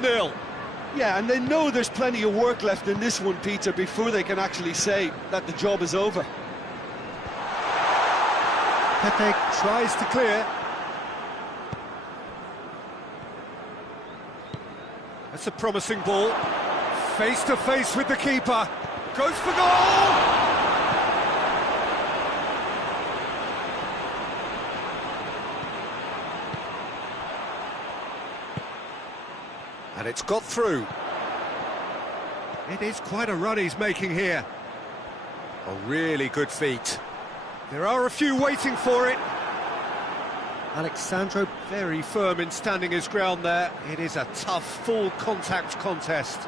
1-0. Yeah, and they know there's plenty of work left in this one, Peter, before they can actually say that the job is over. Pepe tries to clear. That's a promising ball. Face to face with the keeper. Goes for goal! And it's got through. It is quite a run he's making here. A really good feat. There are a few waiting for it. Alexandro very firm in standing his ground there. It is a tough, full contact contest.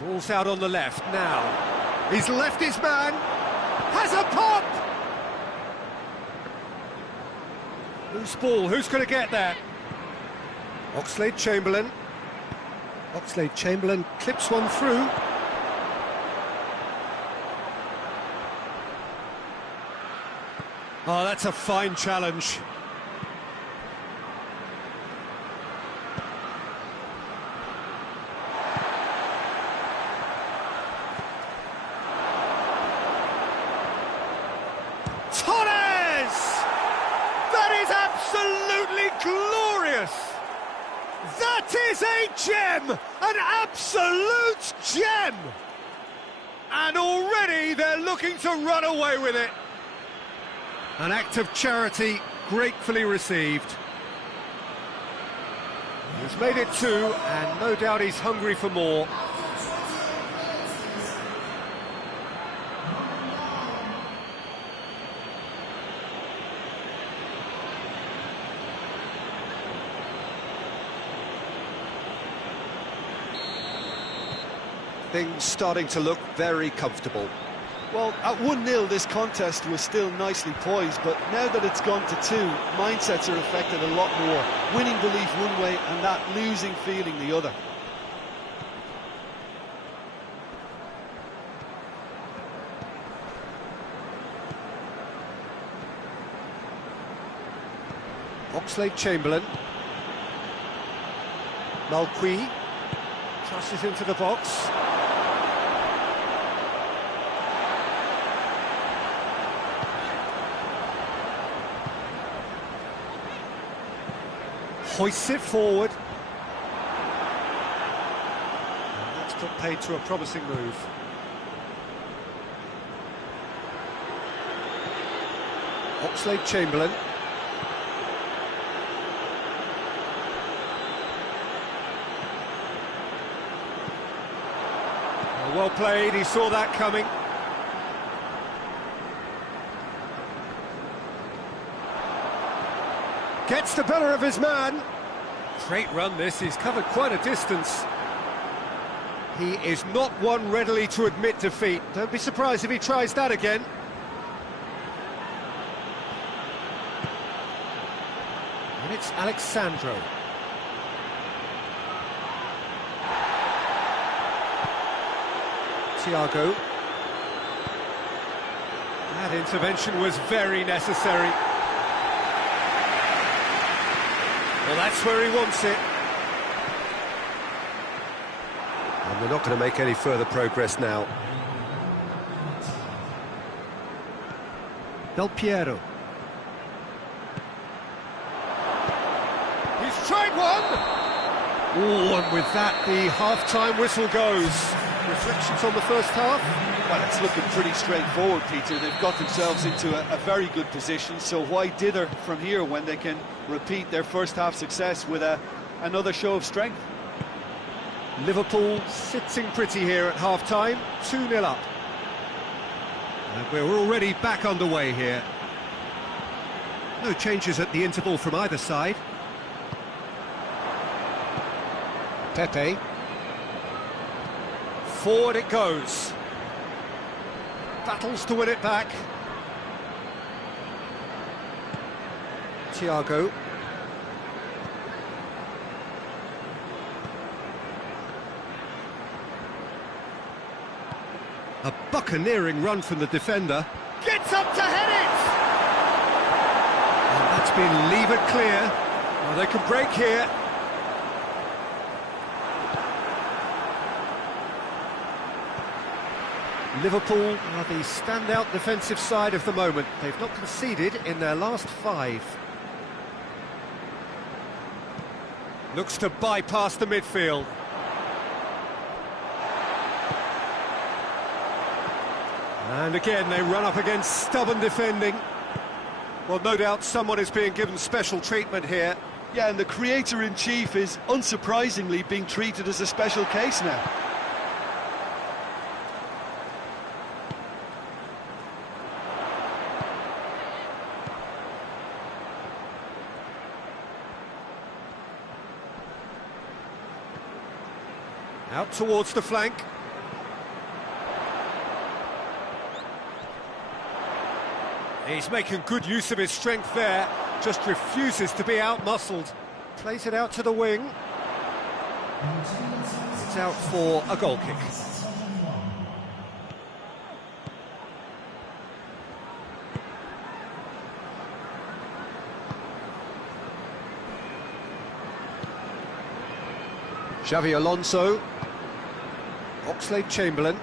Ball's out on the left now. He's left his man. Has a pop! Loose ball, who's going to get that? Oxlade-Chamberlain. Oxlade-Chamberlain clips one through. Oh, that's a fine challenge. Absolutely glorious! That is a gem! An absolute gem! And already they're looking to run away with it. An act of charity gratefully received. He's made it 2, and no doubt he's hungry for more. Things starting to look very comfortable. Well, at 1-0 this contest was still nicely poised, but now that it's gone to 2, mindsets are affected a lot more. Winning belief one way and that losing feeling the other. Oxlade-Chamberlain. Malqui crosses into the box. Hoists it forward. And that's put paid to a promising move. Oxlade-Chamberlain. Well played, he saw that coming. Gets the better of his man. Great run this, he's covered quite a distance. He is not one readily to admit defeat. Don't be surprised if he tries that again. And it's Alexandro. Thiago. That intervention was very necessary. Well, that's where he wants it. And we're not going to make any further progress now. Del Piero. He's tried one! Oh, and with that, the half-time whistle goes. Reflections on the first half? Well, it's looking pretty straightforward, Peter. They've got themselves into a very good position, so why dither from here when they can repeat their first half success with another show of strength? Liverpool sitting pretty here at half-time, 2-0 up. And we're already back underway here. No changes at the interval from either side. Pepe. Forward it goes. Battles to win it back. Thiago. A buccaneering run from the defender. Gets up to head it! And It's been levered clear. Well, they can break here. Liverpool are the standout defensive side of the moment. They've not conceded in their last 5. Looks to bypass the midfield. And again, they run up against stubborn defending. Well, no doubt someone is being given special treatment here. Yeah, and the creator-in-chief is, unsurprisingly, being treated as a special case now. Out towards the flank. He's making good use of his strength there, just refuses to be out-muscled. Plays it out to the wing. It's out for a goal kick. Xavi Alonso. Oxlade-Chamberlain.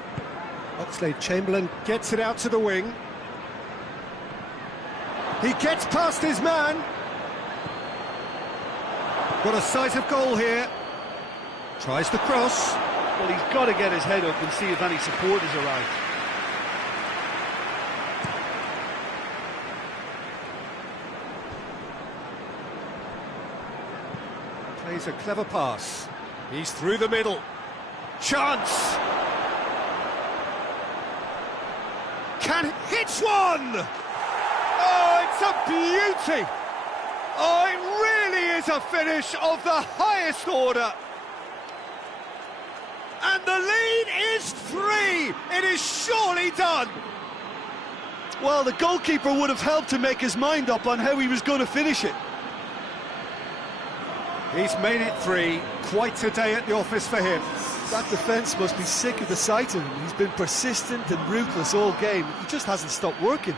Oxlade-Chamberlain gets it out to the wing. He gets past his man. Got a sight of goal here. Tries the cross. Well, he's got to get his head up and see if any support has arrived. Plays a clever pass. He's through the middle. Chance! Can hits one! Oh, it's a beauty! Oh, it really is a finish of the highest order. And the lead is 3. It is surely done. Well, the goalkeeper would have helped to make his mind up on how he was going to finish it. He's made it 3. Quite a day at the office for him. That defence must be sick of the sight of him. He's been persistent and ruthless all game. He just hasn't stopped working.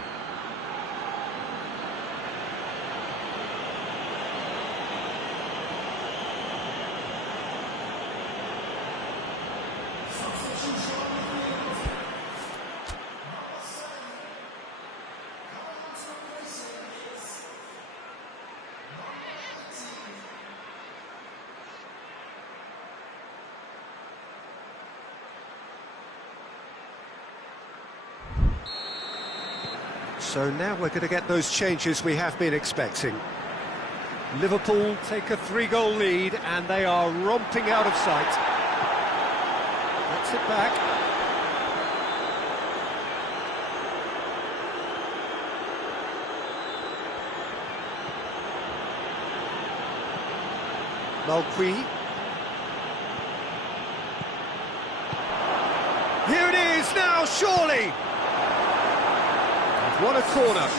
So now we're going to get those changes we have been expecting. Liverpool take a 3-goal lead and they are romping out of sight. That's it back. Malqui. Here it is now, surely! What a corner.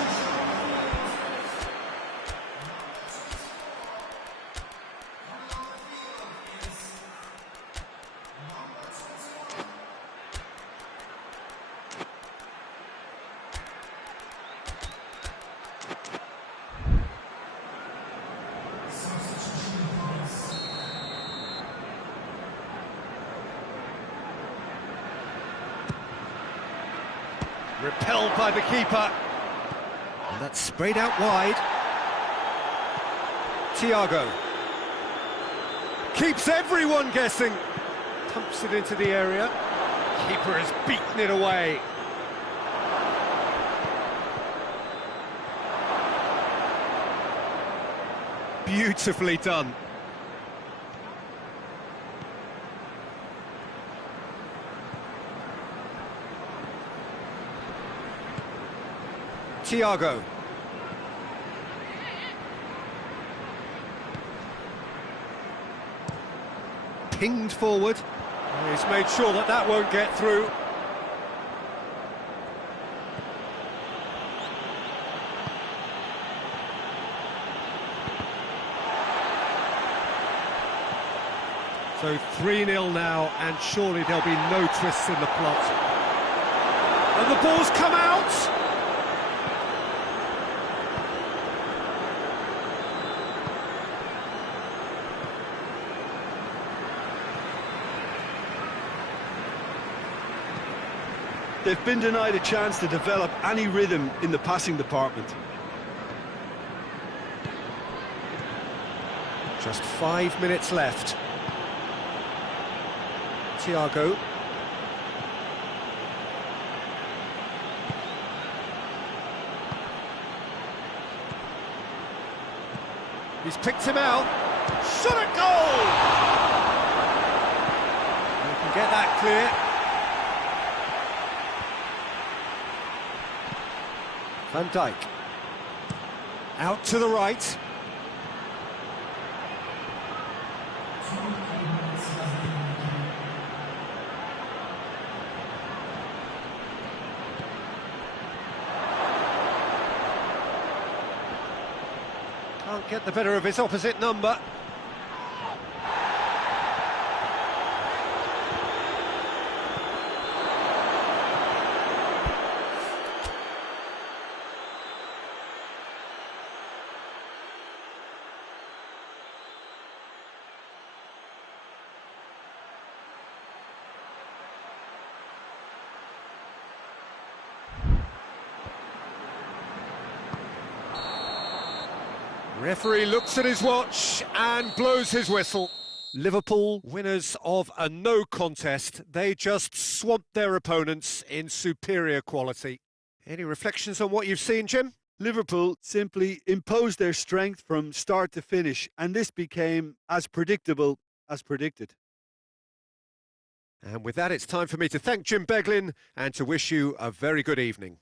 Repelled by the keeper. And that's sprayed out wide. Thiago. Keeps everyone guessing. Pumps it into the area. Keeper has beaten it away. Beautifully done. Thiago. Pinged forward. He's made sure that that won't get through. So 3-0 now, and surely there'll be no twists in the plot. And the ball's come out! They've been denied a chance to develop any rhythm in the passing department. Just 5 minutes left. Thiago. He's picked him out. Shot at goal! You can get that clear. Van Dijk. Out to the right. Can't get the better of his opposite number. Referee looks at his watch and blows his whistle. Liverpool, winners of a no contest. They just swamped their opponents in superior quality. Any reflections on what you've seen, Jim? Liverpool simply imposed their strength from start to finish, and this became as predictable as predicted. And with that, it's time for me to thank Jim Beglin and to wish you a very good evening.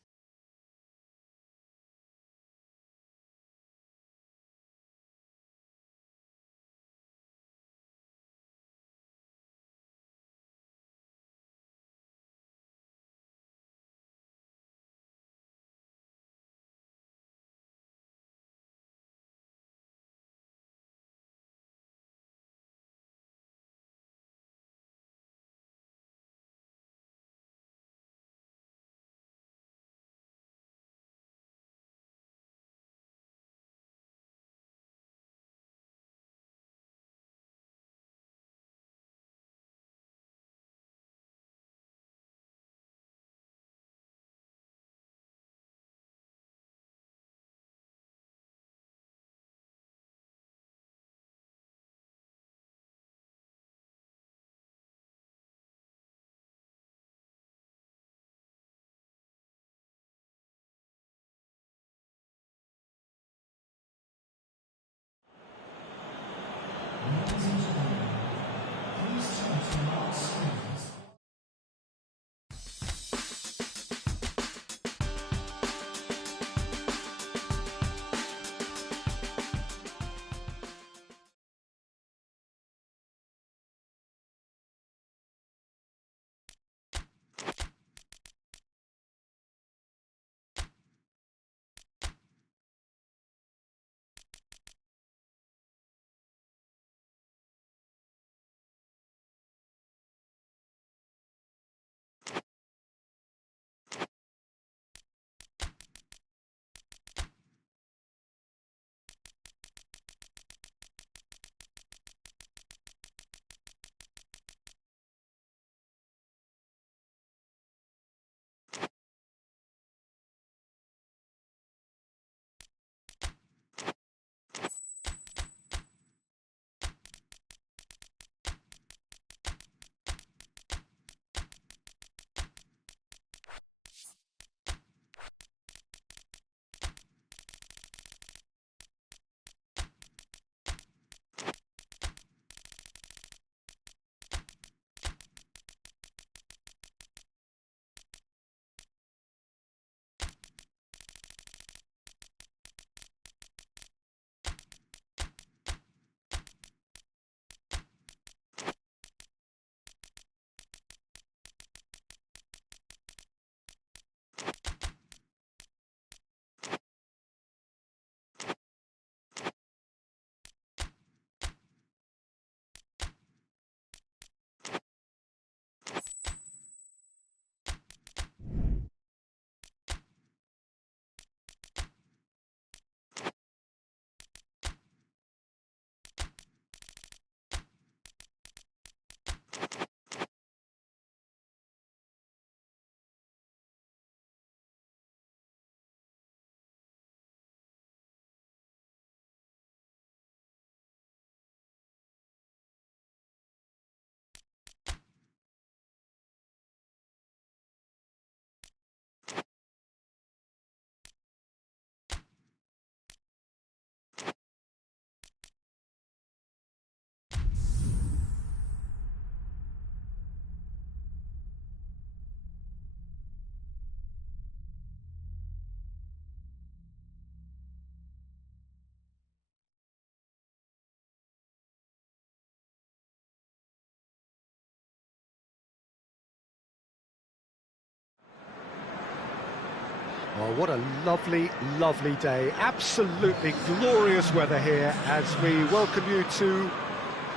Oh, what a lovely, lovely day. Absolutely glorious weather here as we welcome you to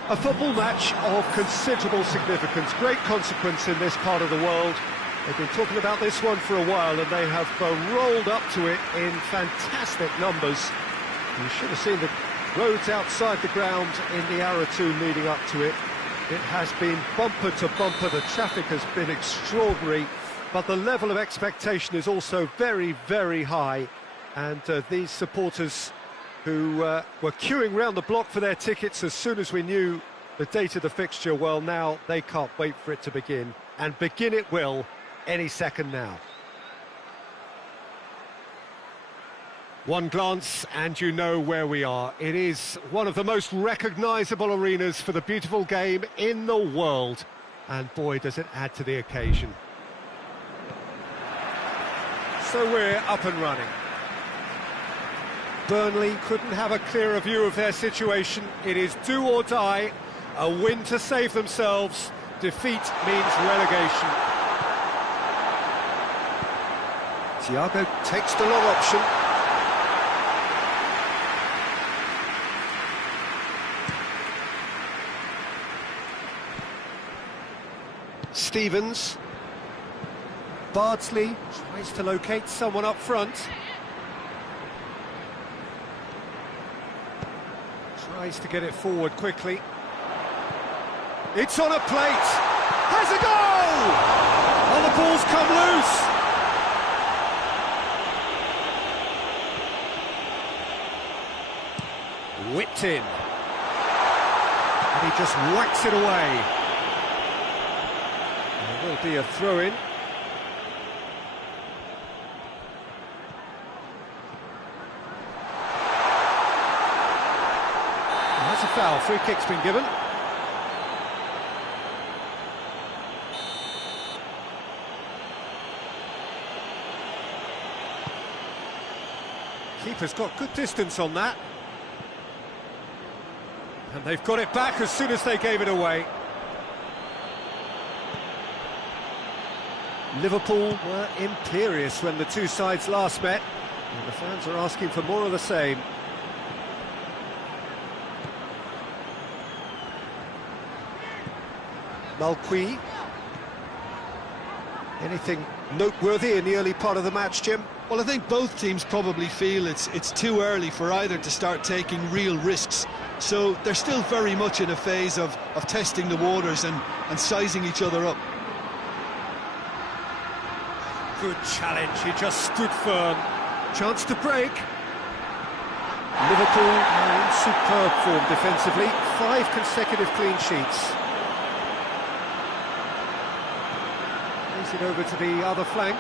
a football match of considerable significance, great consequence in this part of the world. They've been talking about this one for a while and they have rolled up to it in fantastic numbers. You should have seen the roads outside the ground in the hour or two leading up to it. It has been bumper to bumper, the traffic has been extraordinary, but the level of expectation is also very, very high. And these supporters who were queuing round the block for their tickets as soon as we knew the date of the fixture, well, now they can't wait for it to begin. And begin it will any second now. One glance and you know where we are. It is one of the most recognisable arenas for the beautiful game in the world. And boy, does it add to the occasion. So we're up and running. Burnley couldn't have a clearer view of their situation. It is do or die, a win to save themselves. Defeat means relegation. Thiago takes the long option. Stevens. Bardsley tries to locate someone up front. Tries to get it forward quickly. It's on a plate! Has a goal! Oh, the ball's come loose! Whipped in. And he just whacks it away. There will be a throw-in. That's a foul, free kick's been given. Keeper's got good distance on that. And they've got it back as soon as they gave it away. Liverpool were imperious when the two sides last met, and the fans are asking for more of the same. Malqui. Anything noteworthy in the early part of the match, Jim? Well, I think both teams probably feel it's too early for either to start taking real risks. So they're still very much in a phase of testing the waters and sizing each other up. Good challenge, he just stood firm. Chance to break. Liverpool are in superb form defensively. 5 consecutive clean sheets. Plays it over to the other flank.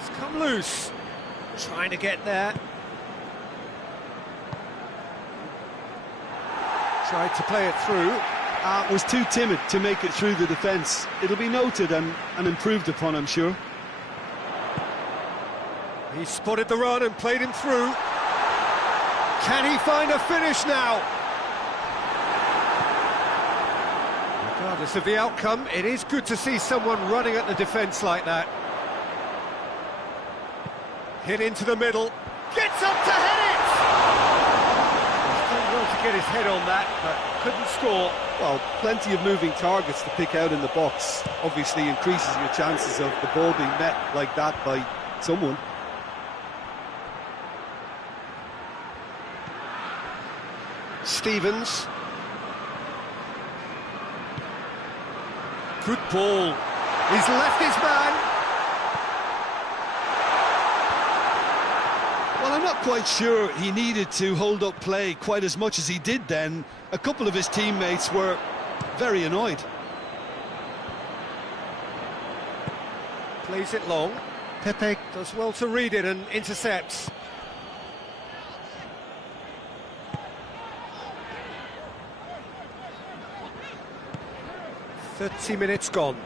It's come loose. Trying to get there. Tried to play it through. Was too timid to make it through the defence. It'll be noted and improved upon, I'm sure. He spotted the run and played him through. Can he find a finish now? Regardless of the outcome, it is good to see someone running at the defence like that. Hit into the middle. Gets up to head it! He's done well to get his head on that, but couldn't score. Well, plenty of moving targets to pick out in the box. Obviously increases your chances of the ball being met like that by someone. Stevens. Good ball. He's left his man. Well, I'm not quite sure he needed to hold up play quite as much as he did then. A couple of his teammates were very annoyed. Plays it long. Pepe does well to read it and intercepts. "30 minutes gone.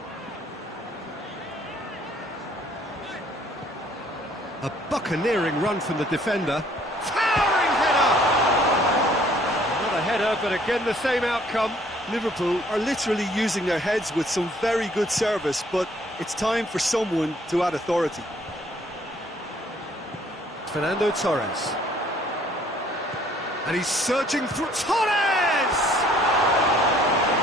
A buccaneering run from the defender. Towering header! Not a header, but again the same outcome. Liverpool are literally using their heads with some very good service, but it's time for someone to add authority. Fernando Torres. And he's searching through... Torres!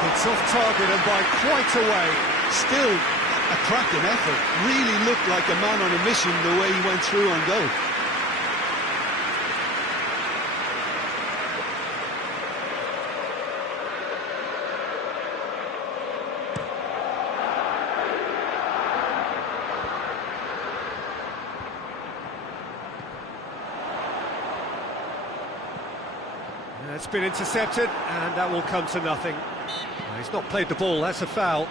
It's off target and by quite a way. Still a cracking effort. Really looked like a man on a mission the way he went through on goal. It's been intercepted, and that will come to nothing. He's not played the ball, that's a foul.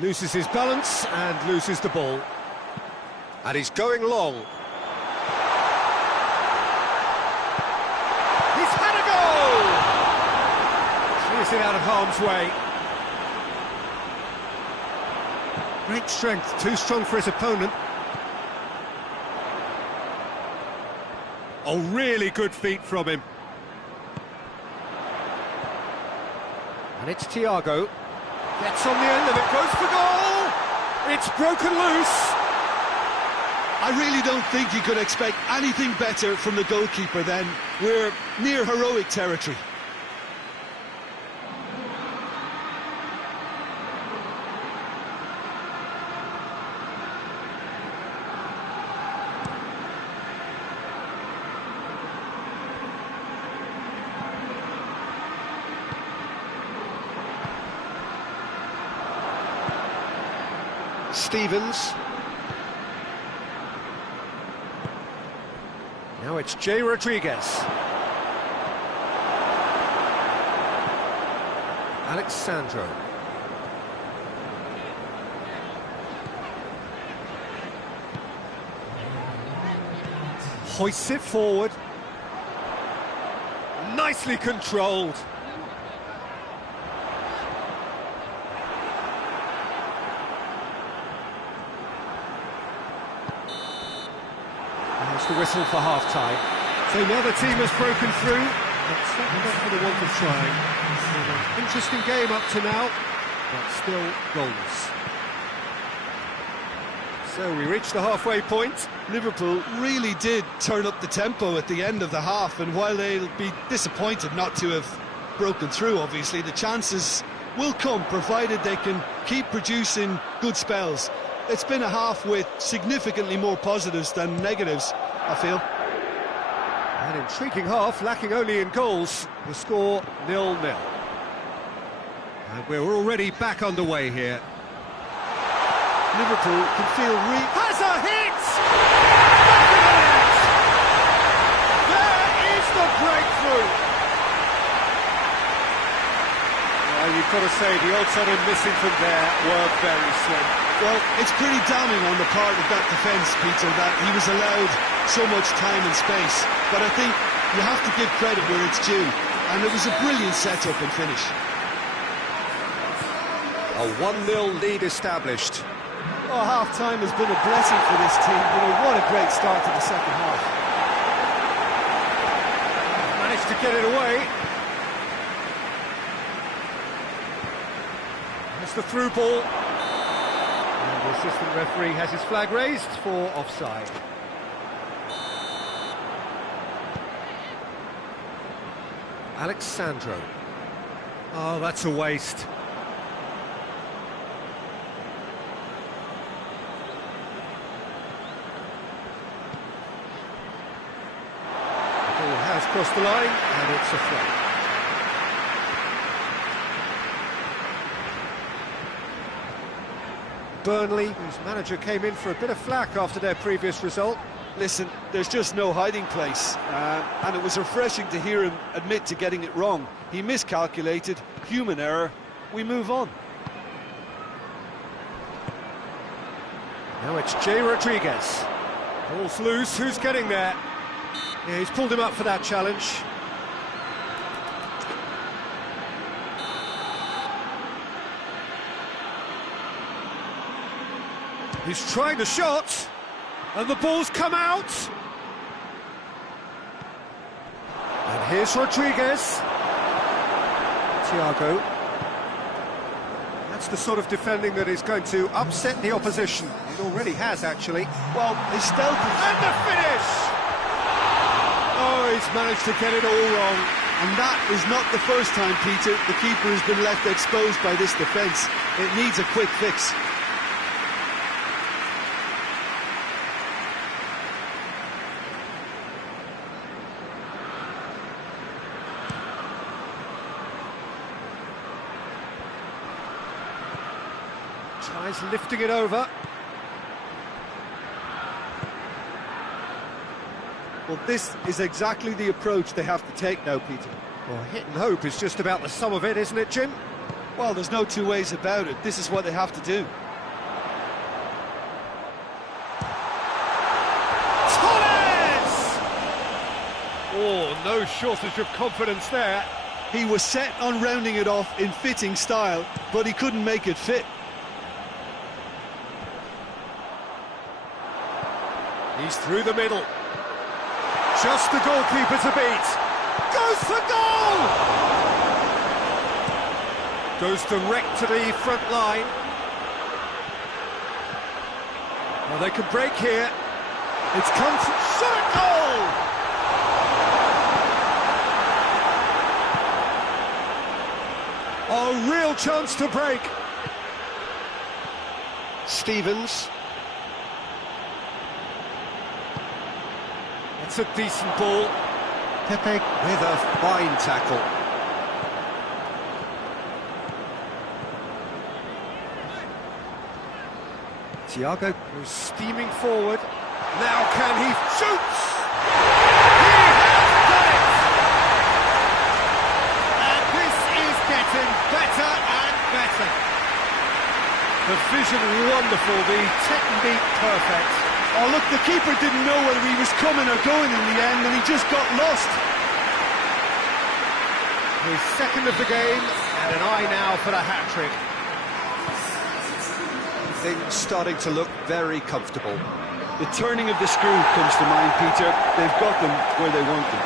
Loses his balance and loses the ball. And he's going long. He's had a goal! Clears it out of harm's way. Great strength, too strong for his opponent. Oh, really good feet from him. And it's Thiago. Gets on the end of it, goes for goal! It's broken loose! I really don't think you could expect anything better from the goalkeeper then. We're near heroic territory. Stevens. Now it's Jay Rodriguez. Alexandro. Hoists it forward. Nicely controlled. The whistle for half-time. So now the team has broken through. It's not for the want of trying. An interesting game up to now, but still goalless. So we reached the halfway point. Liverpool really did turn up the tempo at the end of the half, and while they'll be disappointed not to have broken through, obviously, the chances will come, provided they can keep producing good spells. It's been a half with significantly more positives than negatives, I feel. An intriguing half, lacking only in goals. The score 0-0. And we're already back underway here. Liverpool can feel has a hit! There is the breakthrough! Well, you've got to say the odds on him missing from there were very slim. Well, it's pretty damning on the part of that defence, Peter, that he was allowed so much time and space. But I think you have to give credit where it's due, and it was a brilliant set-up and finish. A 1-0 lead established. Oh, half-time has been a blessing for this team. You know, what a great start to the second half. Managed to get it away. That's the through ball. And the assistant referee has his flag raised for offside. Alexandro. Oh, that's a waste. The ball has crossed the line, and it's a flag. Burnley, whose manager came in for a bit of flack after their previous result. Listen, there's just no hiding place, and it was refreshing to hear him admit to getting it wrong. He miscalculated, human error, we move on. Now it's Jay Rodriguez. Ball's loose, who's getting there? Yeah, he's pulled him up for that challenge. He's trying the shot, and the ball's come out. And here's Rodriguez. Thiago. That's the sort of defending that is going to upset the opposition. It already has, actually. Well, they stealth And the finish! Oh, he's managed to get it all wrong. and that is not the first time, Peter, the keeper has been left exposed by this defence. It needs a quick fix. Tries lifting it over. Well, this is exactly the approach they have to take now, Peter. Well, hit and hope is just about the sum of it, isn't it, Jim? Well, there's no two ways about it. This is what they have to do. Torres! Oh, no shortage of confidence there. He was set on rounding it off in fitting style, but he couldn't make it fit. He's through the middle. Just the goalkeeper to beat. Goes for goal! Goes direct to the front line. Well, they can break here. It's come from shot at goal! A real chance to break. Stevens. It's a decent ball. Pepe with a fine tackle. Thiago goes steaming forward. Now can he shoots? He has done it! And this is getting better and better. The vision wonderful, the technique perfect. Oh, look, the keeper didn't know whether he was coming or going in the end, and he just got lost. His second of the game, and an eye now for the hat-trick. Things starting to look very comfortable. The turning of the screw comes to mind, Peter. They've got them where they want them.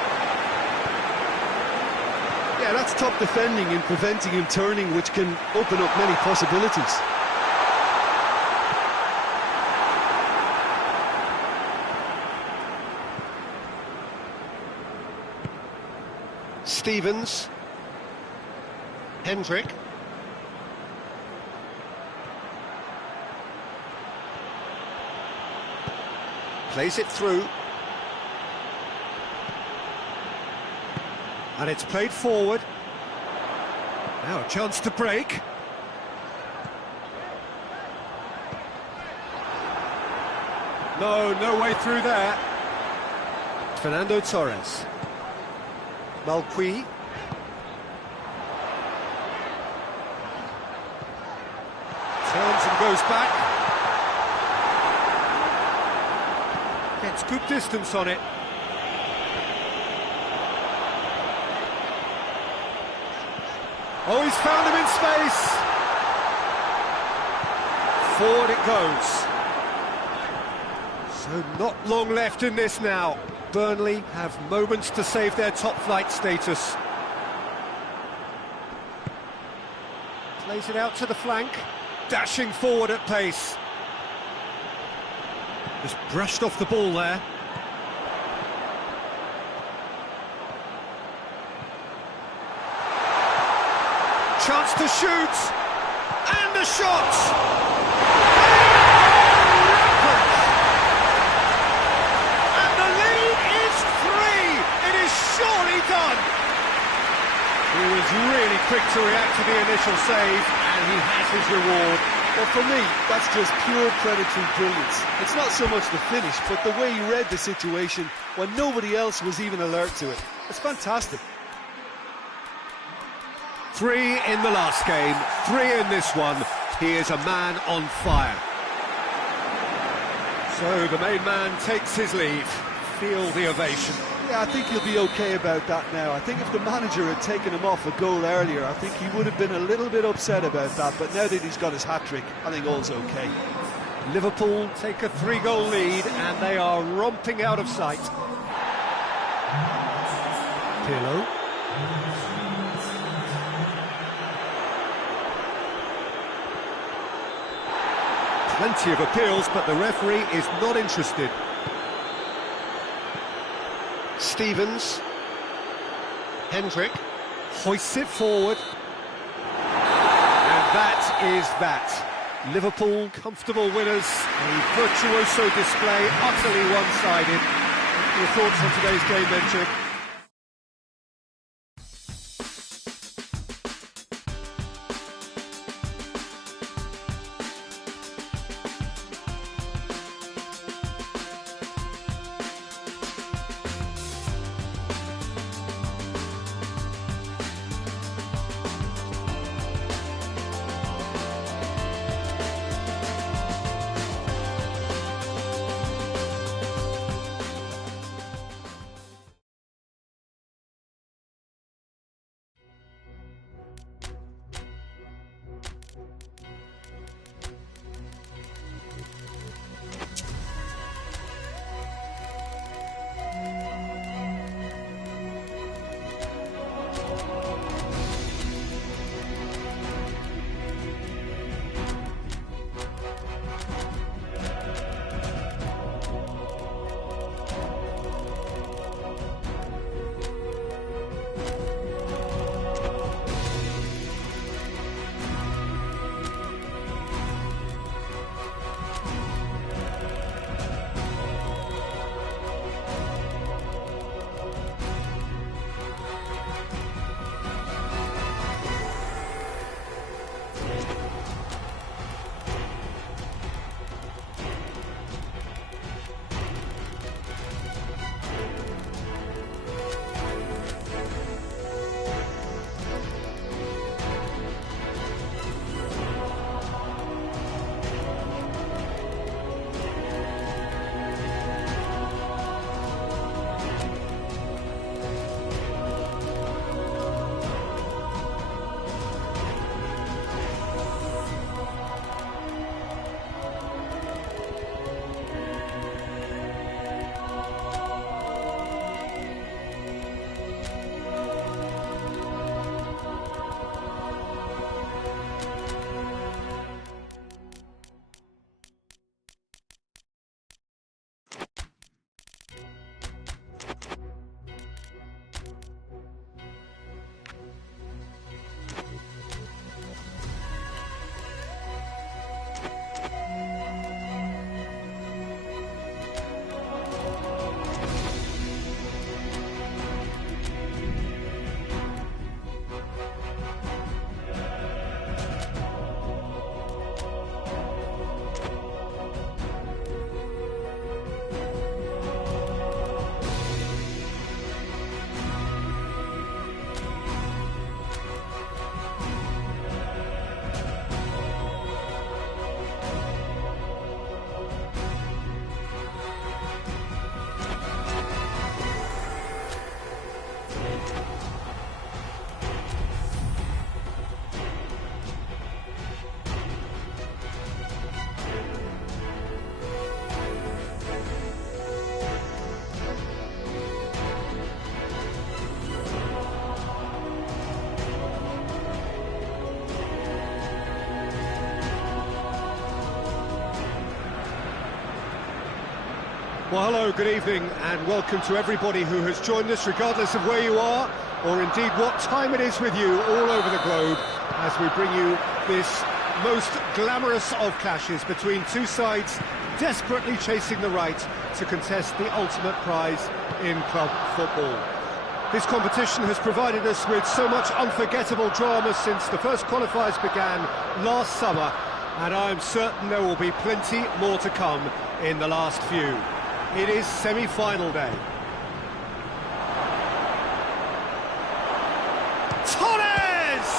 Yeah, that's top defending in preventing him turning, which can open up many possibilities. Stevens. Hendrick. Plays it through. And it's played forward. Now a chance to break. No way through there. Fernando Torres. Malqui. Turns and goes back. Gets good distance on it. Oh, he's found him in space. Forward it goes. So not long left in this now. Burnley have moments to save their top-flight status. Plays it out to the flank, dashing forward at pace. Just brushed off the ball there. Chance to shoot, and a shot! He was really quick to react to the initial save, and he has his reward. Well, for me, that's just pure predatory brilliance. It's not so much the finish, but the way he read the situation when nobody else was even alert to it. It's fantastic. 3 in the last game, 3 in this one. He is a man on fire. So the main man takes his leave. Feel the ovation. Yeah, I think he'll be okay about that now. I think if the manager had taken him off a goal earlier, I think he would have been a little bit upset about that. But now that he's got his hat-trick, I think all's okay. Liverpool take a 3-goal lead and they are romping out of sight. Pirlo. Plenty of appeals, but the referee is not interested. Stevens. Hendrick hoists it forward. And that is that. Liverpool, comfortable winners, a virtuoso display, utterly one-sided. Your thoughts on today's game then, Chip? Well, hello, good evening, and welcome to everybody who has joined us, regardless of where you are, or indeed what time it is with you all over the globe, as we bring you this most glamorous of clashes between two sides desperately chasing the right to contest the ultimate prize in club football. This competition has provided us with so much unforgettable drama since the first qualifiers began last summer, and I'm certain there will be plenty more to come in the last few. It is semi-final day. Torres!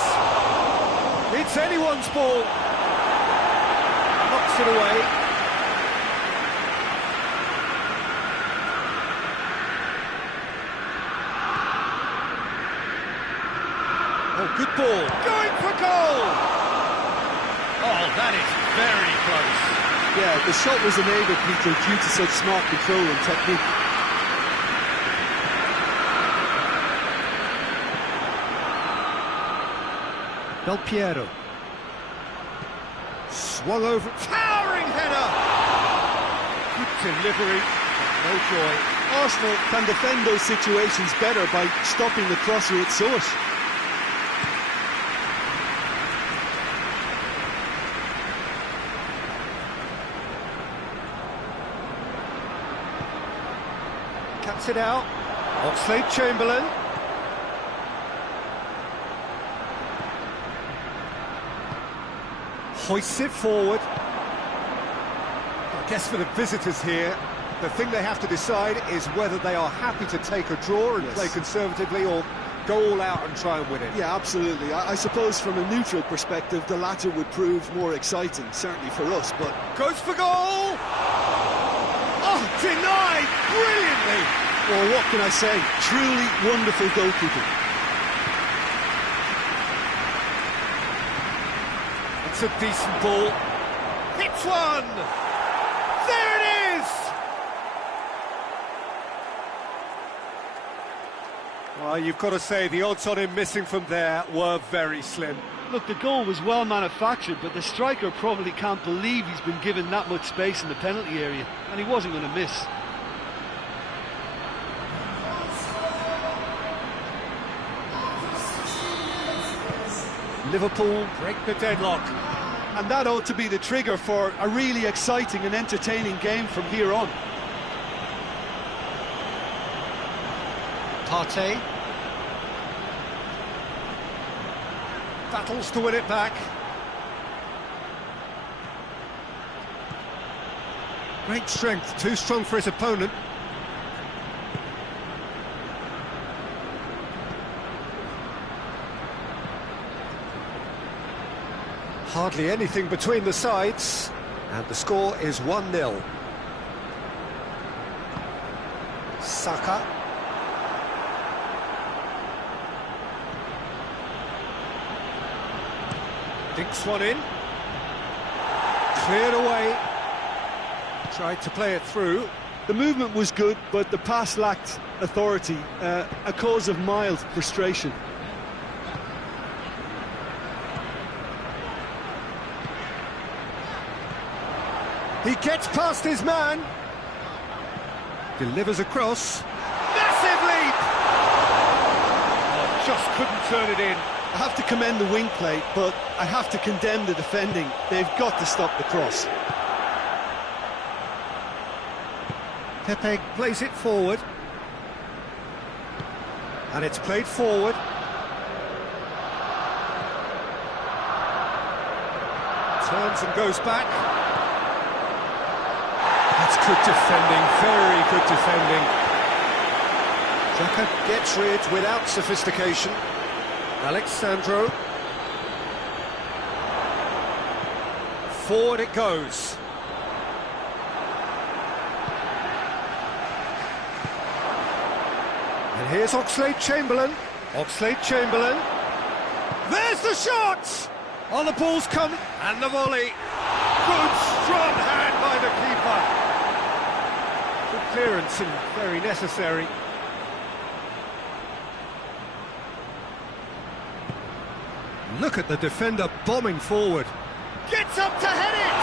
It's anyone's ball. Knocks it away. Oh, good ball. Going for goal! Oh, that is very close. Yeah, the shot was enabled, Peter, due to such smart control and technique. Del Piero. Swung over. Towering header! Good delivery, but no joy. Arsenal can defend those situations better by stopping the crosser at source. Cuts it out. Oxlade-Chamberlain. Hoists it forward. I guess for the visitors here, the thing they have to decide is whether they are happy to take a draw and play conservatively, or go all out and try and win it. Yeah, absolutely. I suppose from a neutral perspective, the latter would prove more exciting, certainly for us, but... Goes for goal! Oh, denied brilliantly! Well, what can I say? Truly wonderful goalkeeping. It's a decent ball. Hits one! There it is! Well, you've got to say the odds on him missing from there were very slim. Look, the goal was well manufactured, but the striker probably can't believe he's been given that much space in the penalty area, and he wasn't going to miss. Liverpool break the deadlock. And that ought to be the trigger for a really exciting and entertaining game from here on. Partey. Battles to win it back. Great strength, too strong for his opponent. Hardly anything between the sides, and the score is 1-0. Saka. Dinks one in. Cleared away. Tried to play it through. The movement was good, but the pass lacked authority, a cause of mild frustration. He gets past his man. Delivers across. Massive leap! Oh, just couldn't turn it in. I have to commend the wing play, but I have to condemn the defending. They've got to stop the cross. Pepe plays it forward. And it's played forward. Turns and goes back. That's good defending, very good defending. Xhaka gets rid without sophistication. Alexandro. Forward it goes. And here's Oxlade-Chamberlain. Oxlade-Chamberlain. There's the shot! On the ball's come, and the volley. Good strong hand by the keeper. Good clearance and very necessary. Look at the defender bombing forward. Gets up to head it!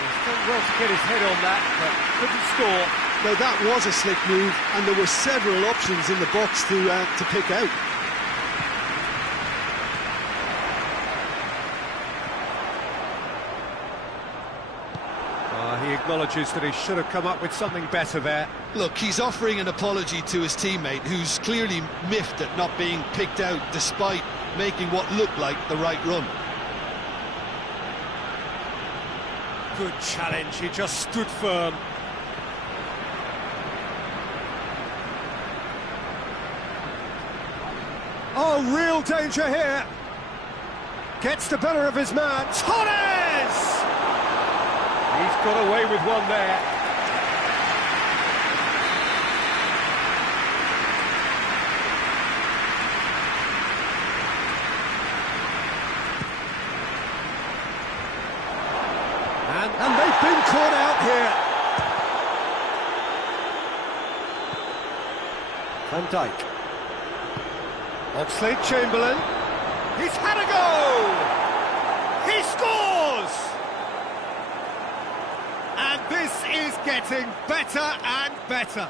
He's done well to get his head on that, but couldn't score. Now that was a slick move, and there were several options in the box to pick out. He acknowledges that he should have come up with something better there. Look, he's offering an apology to his teammate, who's clearly miffed at not being picked out despite making what looked like the right run. Good challenge, he just stood firm. Oh, real danger here. Gets the better of his man. Torres! He's got away with one there. And caught out here. Van Dijk. Oxlade-Chamberlain. He's had a go! He scores! And this is getting better and better.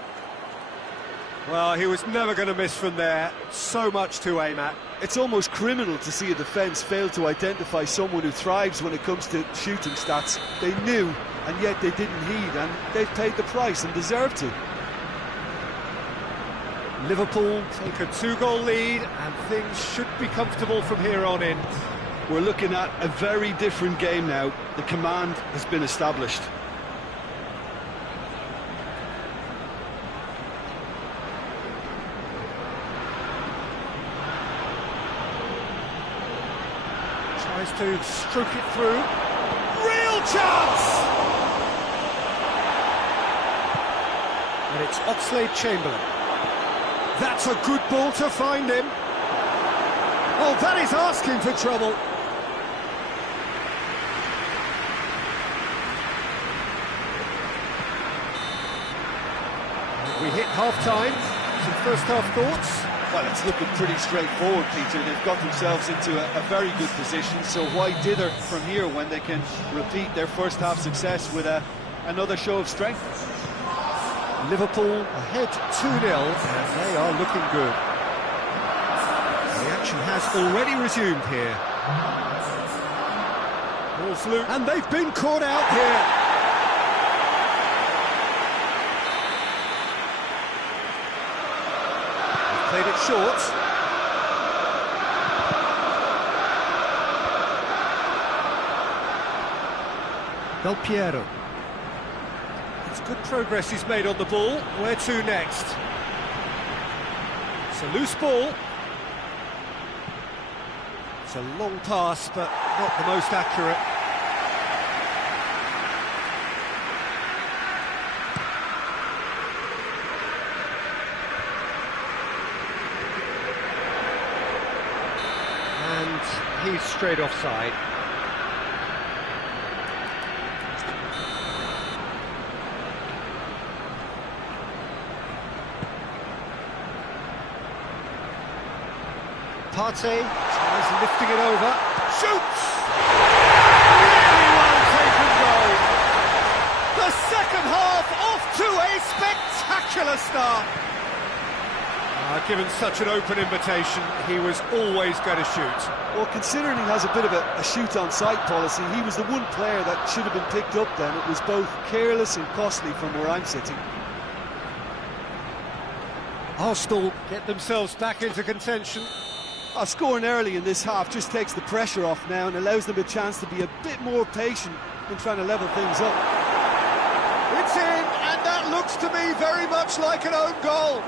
Well, he was never going to miss from there. So much to aim at. It's almost criminal to see a defence fail to identify someone who thrives when it comes to shooting stats. They knew, and yet they didn't heed, and they've paid the price and deserve to. Liverpool take a 2-goal lead, and things should be comfortable from here on in. We're looking at a very different game now. The command has been established. Tries to stroke it through. Real chance! And it's Oxlade-Chamberlain. That's a good ball to find him. Oh, that is asking for trouble. We hit half-time. Some first-half thoughts? Well, it's looking pretty straightforward, Peter. They've got themselves into a very good position, so why dither from here when they can repeat their first-half success with another show of strength? Liverpool ahead 2-0, and they are looking good. The action has already resumed here. Ball's loose, and they've been caught out here. They've played it short. Del Piero. It's good progress he's made on the ball. Where to next? It's a loose ball. It's a long pass, but not the most accurate. And he's straight offside. Partey tries lifting it over, shoots! Really well taken goal. The second half off to a spectacular start. Given such an open invitation, he was always going to shoot. Well, considering he has a bit of a shoot-on-sight policy, he was the one player that should have been picked up then. It was both careless and costly from where I'm sitting. Arsenal get themselves back into contention. Scoring early in this half just takes the pressure off now and allows them a chance to be a bit more patient in trying to level things up. It's in, and that looks to me very much like an own goal.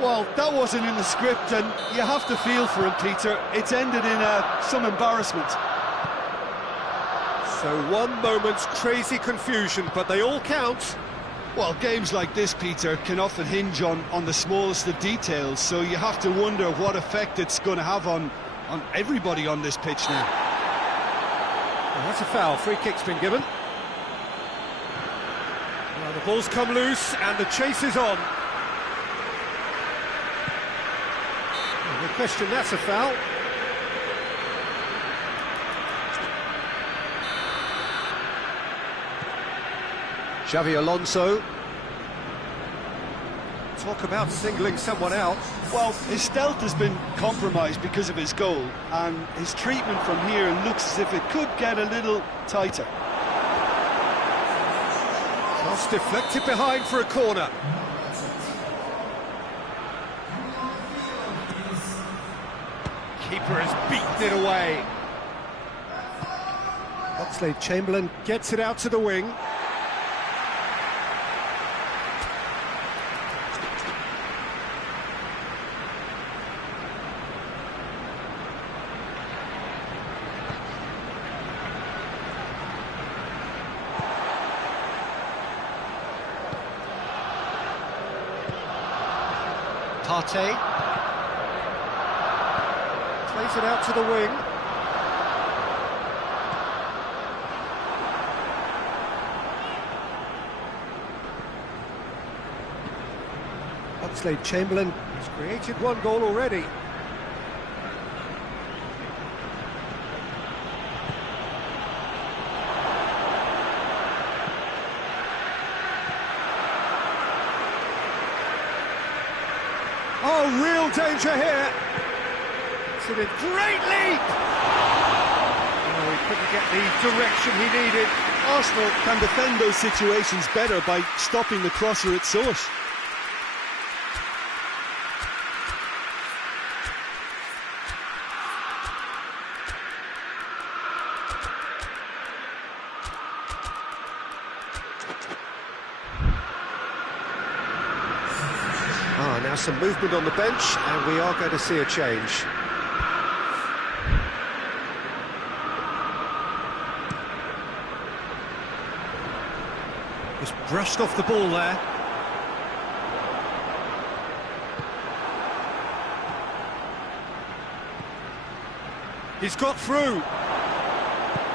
Well, that wasn't in the script, and you have to feel for him, Peter. It's ended in some embarrassment. So one moment's crazy confusion, but they all count. Well, games like this, Peter, can often hinge on the smallest of details, so you have to wonder what effect it's going to have on everybody on this pitch now. Well, that's a foul. Free kick's been given. Well, the ball's come loose, and the chase is on. Well, no question, that's a foul. Xavi Alonso. Talk about singling someone out. Well, his stealth has been compromised because of his goal, and his treatment from here looks as if it could get a little tighter. Cross deflected behind for a corner. Keeper has beaten it away. Oxlade-Chamberlain gets it out to the wing. Partey plays it out to the wing. Oxlade-Chamberlain has created one goal already. Oh, real danger here. It's in a great leap. Oh, he couldn't get the direction he needed. Arsenal can defend those situations better by stopping the crosser at source. Now some movement on the bench, and we are going to see a change. Just brushed off the ball there. He's got through.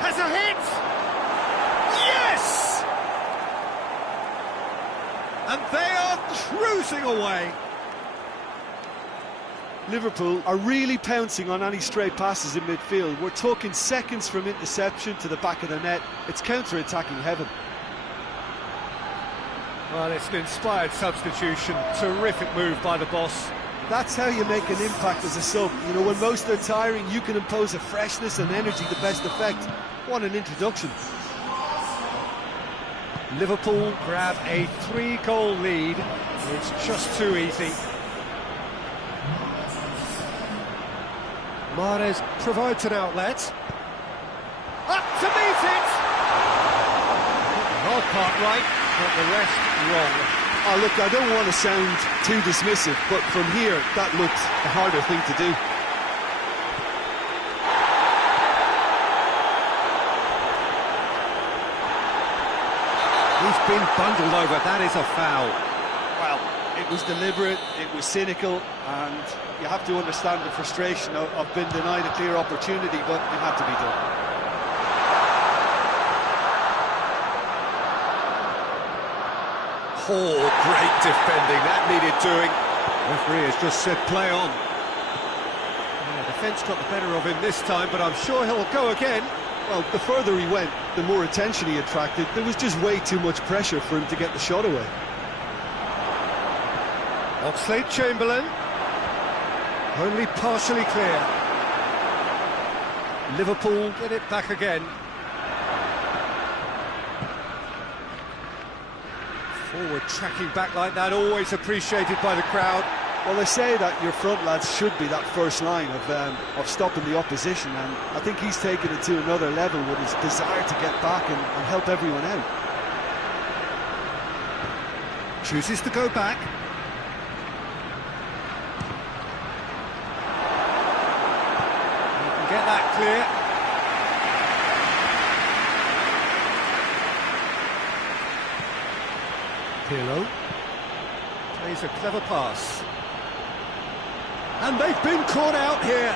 Has a hit! Yes! And they are cruising away. Liverpool are really pouncing on any stray passes in midfield. We're talking seconds from interception to the back of the net. It's counter-attacking heaven. Well, it's an inspired substitution. Terrific move by the boss. That's how you make an impact as a sub. You know, when most are tiring, you can impose a freshness and energy to best effect. What an introduction. Liverpool grab a 3-goal lead. It's just too easy. Mahrez provides an outlet. Up to meet it! The hard part right, but the rest wrong. Oh, look, I don't want to sound too dismissive, but from here, that looked a harder thing to do. He's been bundled over, that is a foul. Well, it was deliberate, it was cynical, and you have to understand the frustration of being denied a clear opportunity, but it had to be done. Oh, great defending, that needed doing. Referee has just said play on. Yeah, defence got the better of him this time, but I'm sure he'll go again. Well, the further he went, the more attention he attracted. There was just way too much pressure for him to get the shot away. Oxlade-Chamberlain. Only partially clear. Liverpool get it back again. Forward tracking back like that, always appreciated by the crowd. Well, they say that your front lads should be that first line of stopping the opposition, and I think he's taken it to another level with his desire to get back and help everyone out. Chooses to go back. Get that clear. Pirlo plays a clever pass. And they've been caught out here.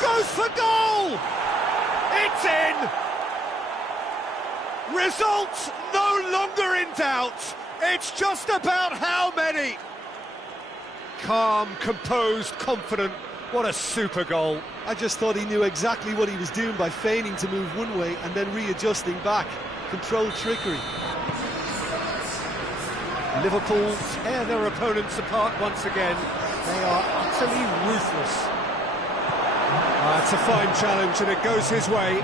Goes for goal! It's in! Results no longer in doubt. It's just about how many. Calm, composed, confident. What a super goal. I just thought he knew exactly what he was doing by feigning to move one way and then readjusting back. Controlled trickery. Liverpool tear their opponents apart once again. They are utterly ruthless. It's a fine challenge and it goes his way.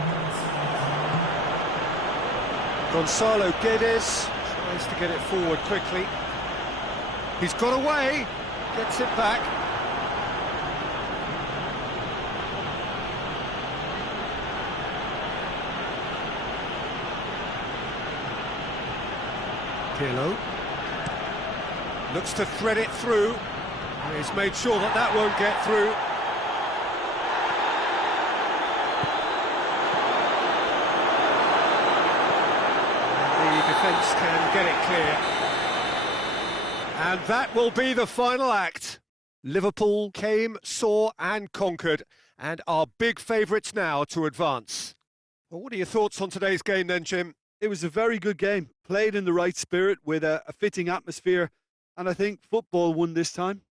Gonzalo Guedes tries to get it forward quickly. He's got away, gets it back. Pirlo looks to thread it through. He's made sure that that won't get through. And the defence can get it clear. And that will be the final act. Liverpool came, saw and conquered, and are big favourites now to advance. Well, what are your thoughts on today's game then, Jim? It was a very good game, played in the right spirit with a fitting atmosphere, and I think football won this time.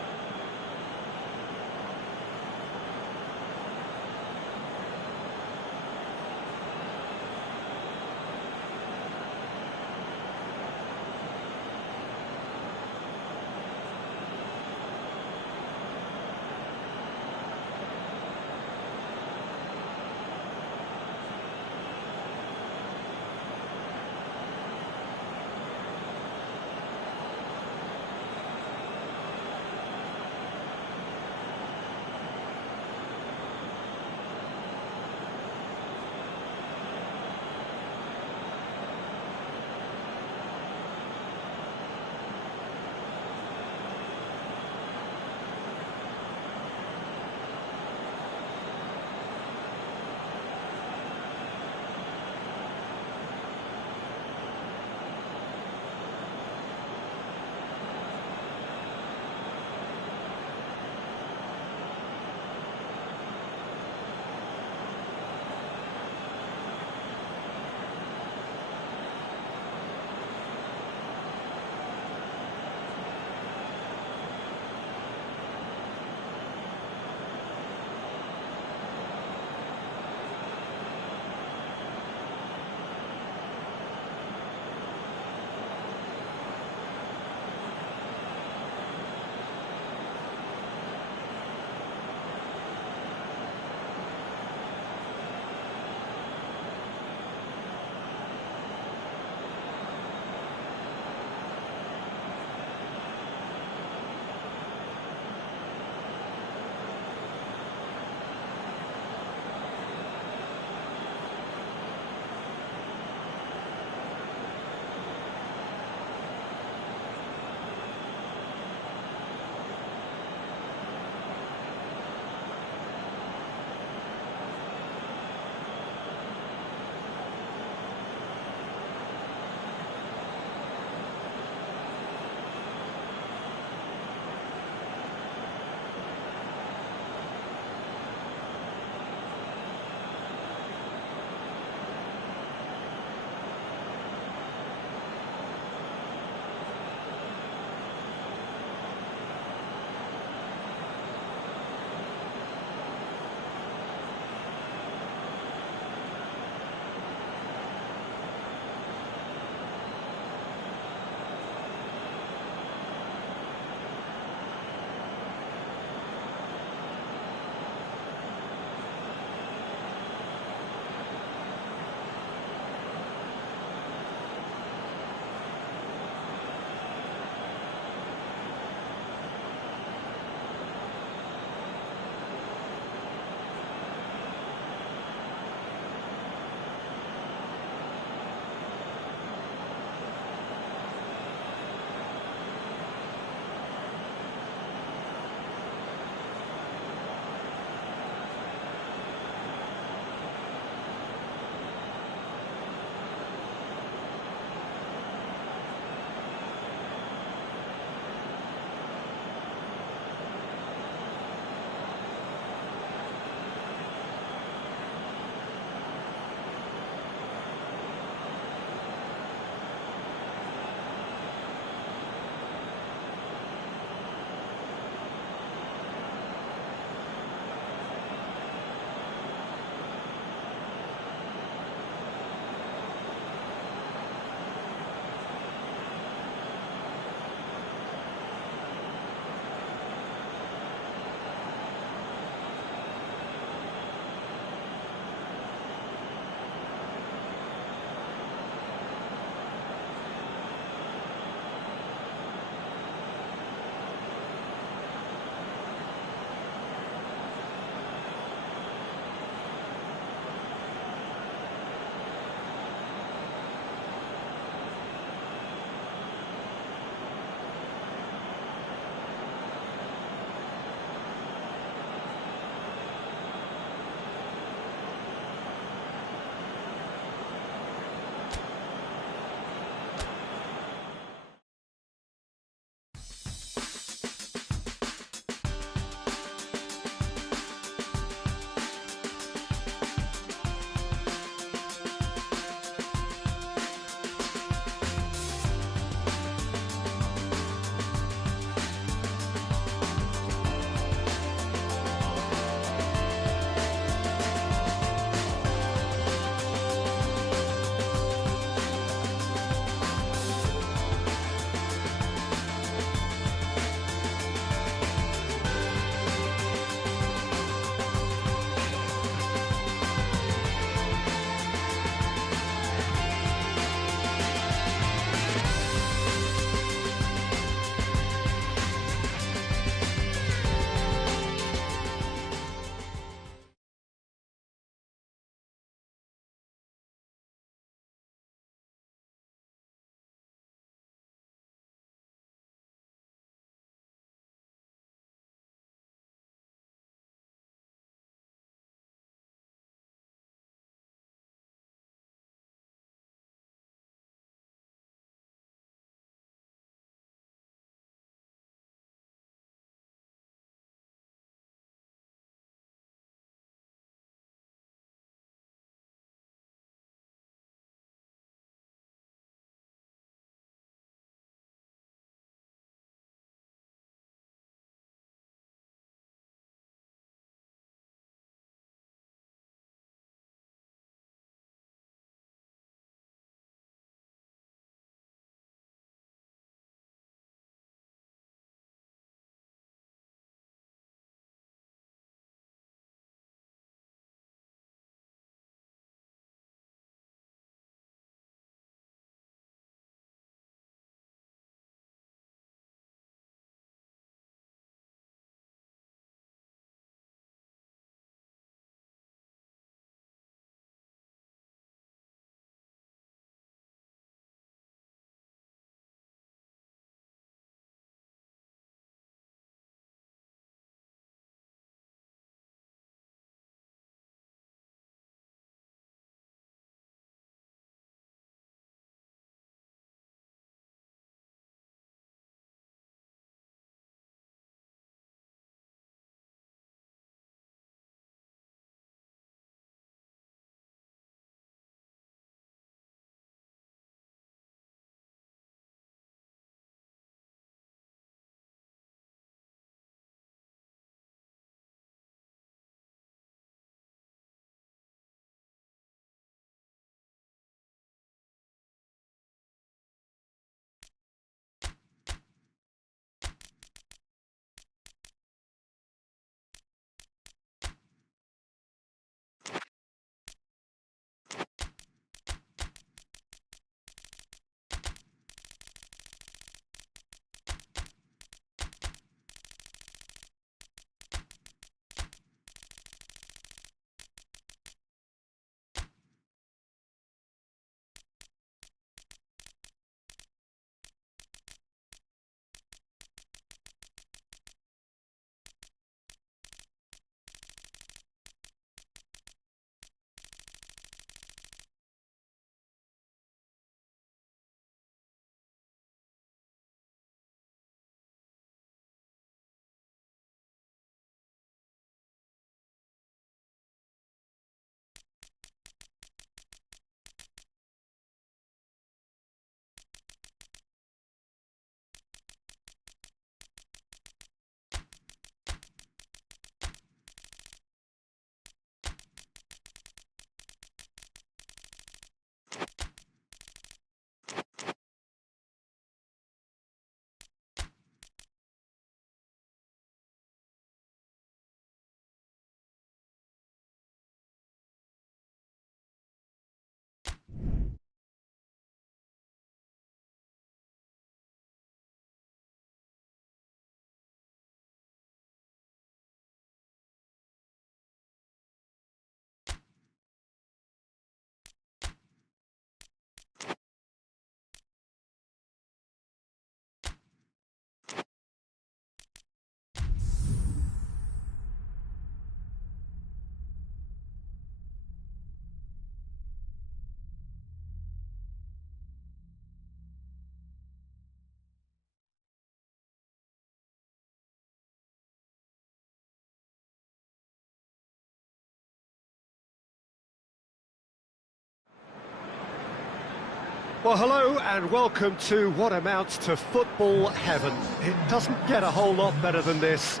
Well, hello and welcome to what amounts to football heaven. It doesn't get a whole lot better than this.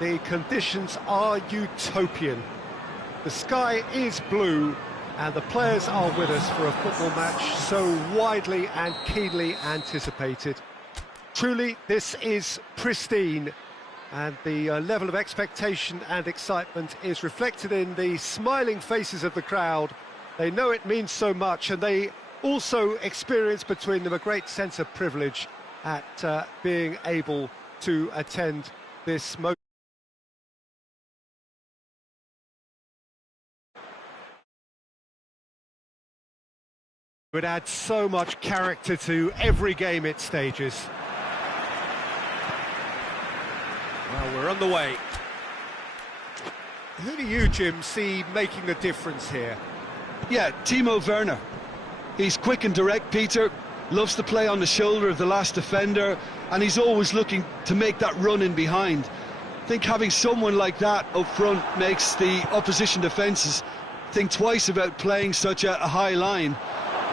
The conditions are utopian. The sky is blue and the players are with us for a football match so widely and keenly anticipated. Truly, this is pristine, and the level of expectation and excitement is reflected in the smiling faces of the crowd. They know it means so much, and they also experience between them a great sense of privilege at being able to attend this moment. It adds so much character to every game it stages. Well, we're on the way. Who do you, Jim, see making the difference here? Yeah, Timo Werner. He's quick and direct, Peter, loves to play on the shoulder of the last defender, and he's always looking to make that run in behind. I think having someone like that up front makes the opposition defences think twice about playing such a high line,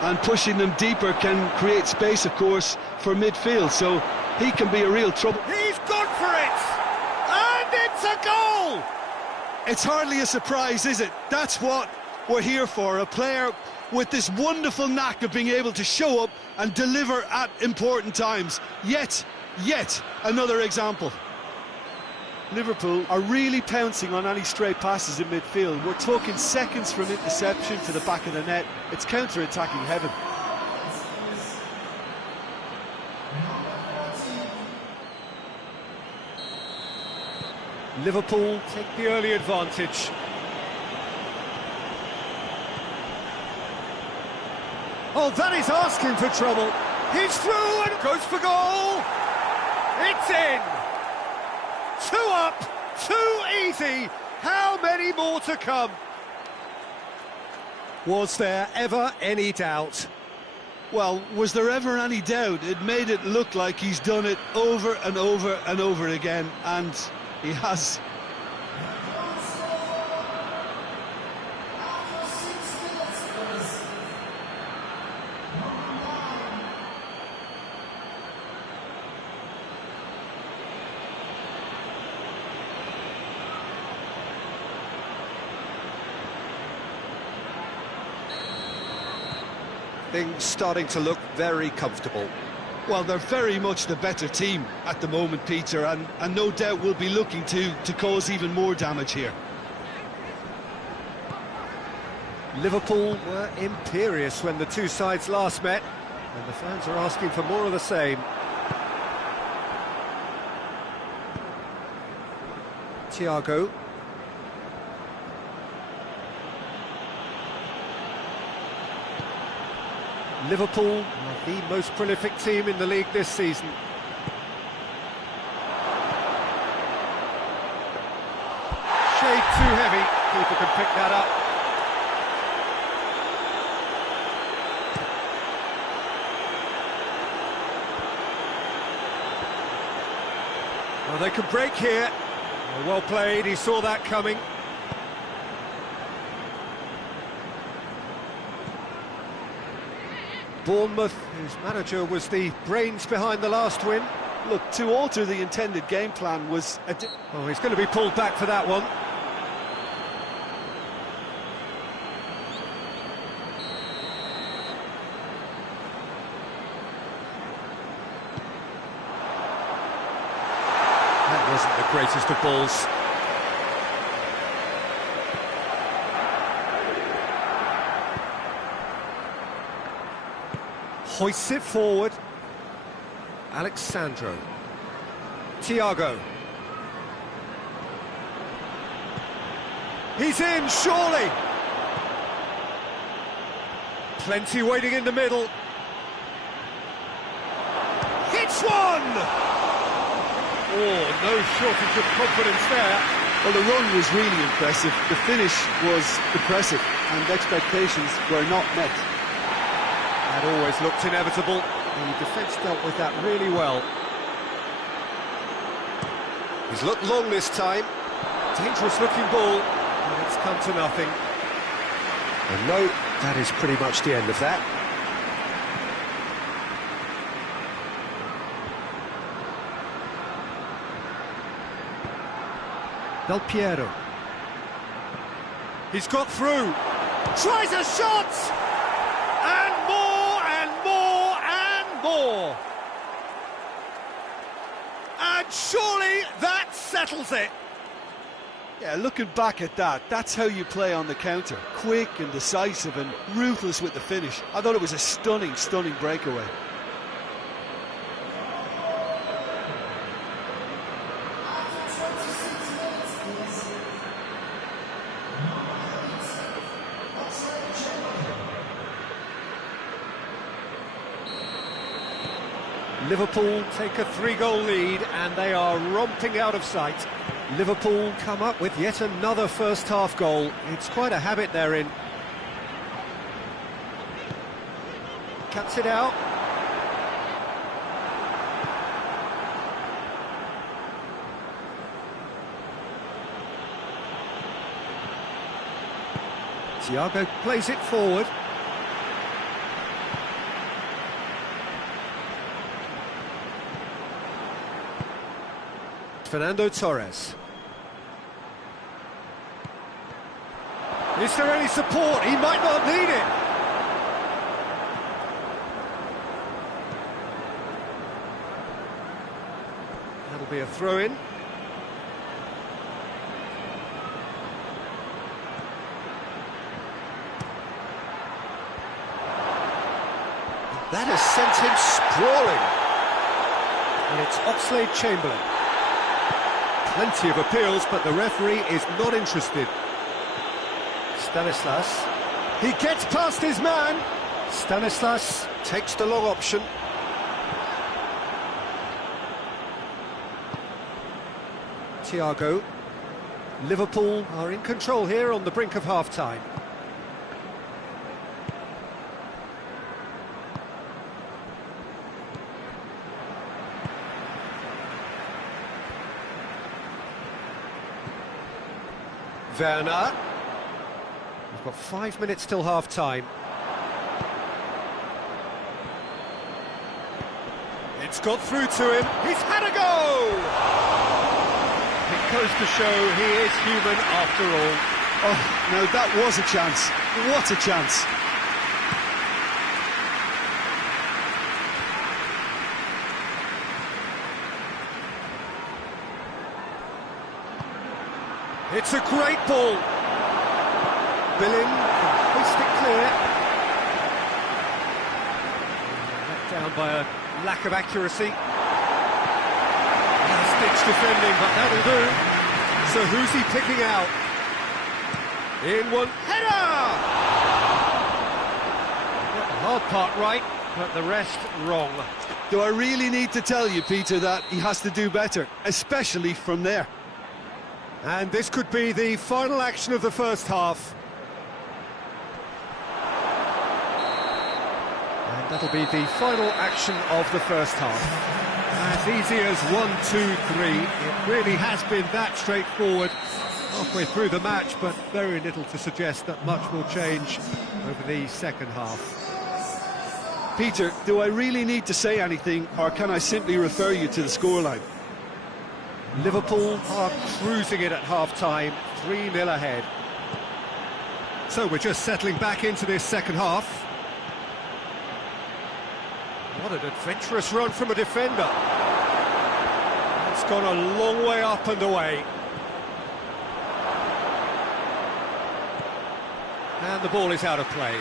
and pushing them deeper can create space, of course, for midfield, so he can be a real trouble. He's gone for it! And it's a goal! It's hardly a surprise, is it? That's what we're here for, a player with this wonderful knack of being able to show up and deliver at important times. Yet another example. Liverpool are really pouncing on any stray passes in midfield. We're talking seconds from interception to the back of the net. It's counter-attacking heaven. Liverpool take the early advantage. Oh, that is asking for trouble. He's through and goes for goal. It's in. 2 up, 2 easy. How many more to come? Was there ever any doubt? Well, was there ever any doubt? It made it look like he's done it over and over and over again, and he has. Things starting to look very comfortable. Well, they're very much the better team at the moment, Peter, and no doubt will be looking to cause even more damage here. Liverpool were imperious when the two sides last met, and the fans are asking for more of the same. Thiago. Liverpool are the most prolific team in the league this season. Shade too heavy, keeper can pick that up. Well, they can break here. Well played, he saw that coming. Bournemouth, whose manager was the brains behind the last win. Look, to alter the intended game plan was... Oh, he's going to be pulled back for that one. That wasn't the greatest of balls. Hoists it forward. Alexandro. Thiago. He's in, surely! Plenty waiting in the middle. Hits one! Oh, no shortage of confidence there. Well, the run was really impressive. The finish was impressive, and expectations were not met. That always looked inevitable. The defence dealt with that really well. He's looked long this time. Dangerous looking ball, and it's come to nothing. And no, that is pretty much the end of that. Del Piero. He's got through. Tries a shot! And more and more and more. And surely that settles it. Yeah, looking back at that, that's how you play on the counter. Quick and decisive and ruthless with the finish. I thought it was a stunning, stunning breakaway. Liverpool take a 3-goal lead and they are romping out of sight. Liverpool come up with yet another first-half goal. It's quite a habit they're in. Cuts it out. Thiago plays it forward. Fernando Torres. Is there any support? He might not need it. That'll be a throw-in. That has sent him sprawling. And it's Oxlade-Chamberlain. Plenty of appeals, but the referee is not interested. Stanislas. He gets past his man. Stanislas takes the long option. Thiago. Liverpool are in control here on the brink of half-time. Werner. We've got 5 minutes till half-time. It's got through to him. He's had a go! It goes to show he is human after all. Oh, no, that was a chance. What a chance. It's a great ball. Billing can hoist it clear. Let down by a lack of accuracy. Last-ditch defending, but that'll do. So who's he picking out? In one header! Got the hard part right, but the rest wrong. Do I really need to tell you, Peter, that he has to do better, especially from there? And this could be the final action of the first half. And that'll be the final action of the first half. As easy as 1, 2, 3. It really has been that straightforward halfway through the match, but very little to suggest that much will change over the second half. Peter, do I really need to say anything, or can I simply refer you to the scoreline? Liverpool are cruising it at half-time, 3-0 ahead. So we're just settling back into this second half. What an adventurous run from a defender. It's gone a long way up and away. And the ball is out of play.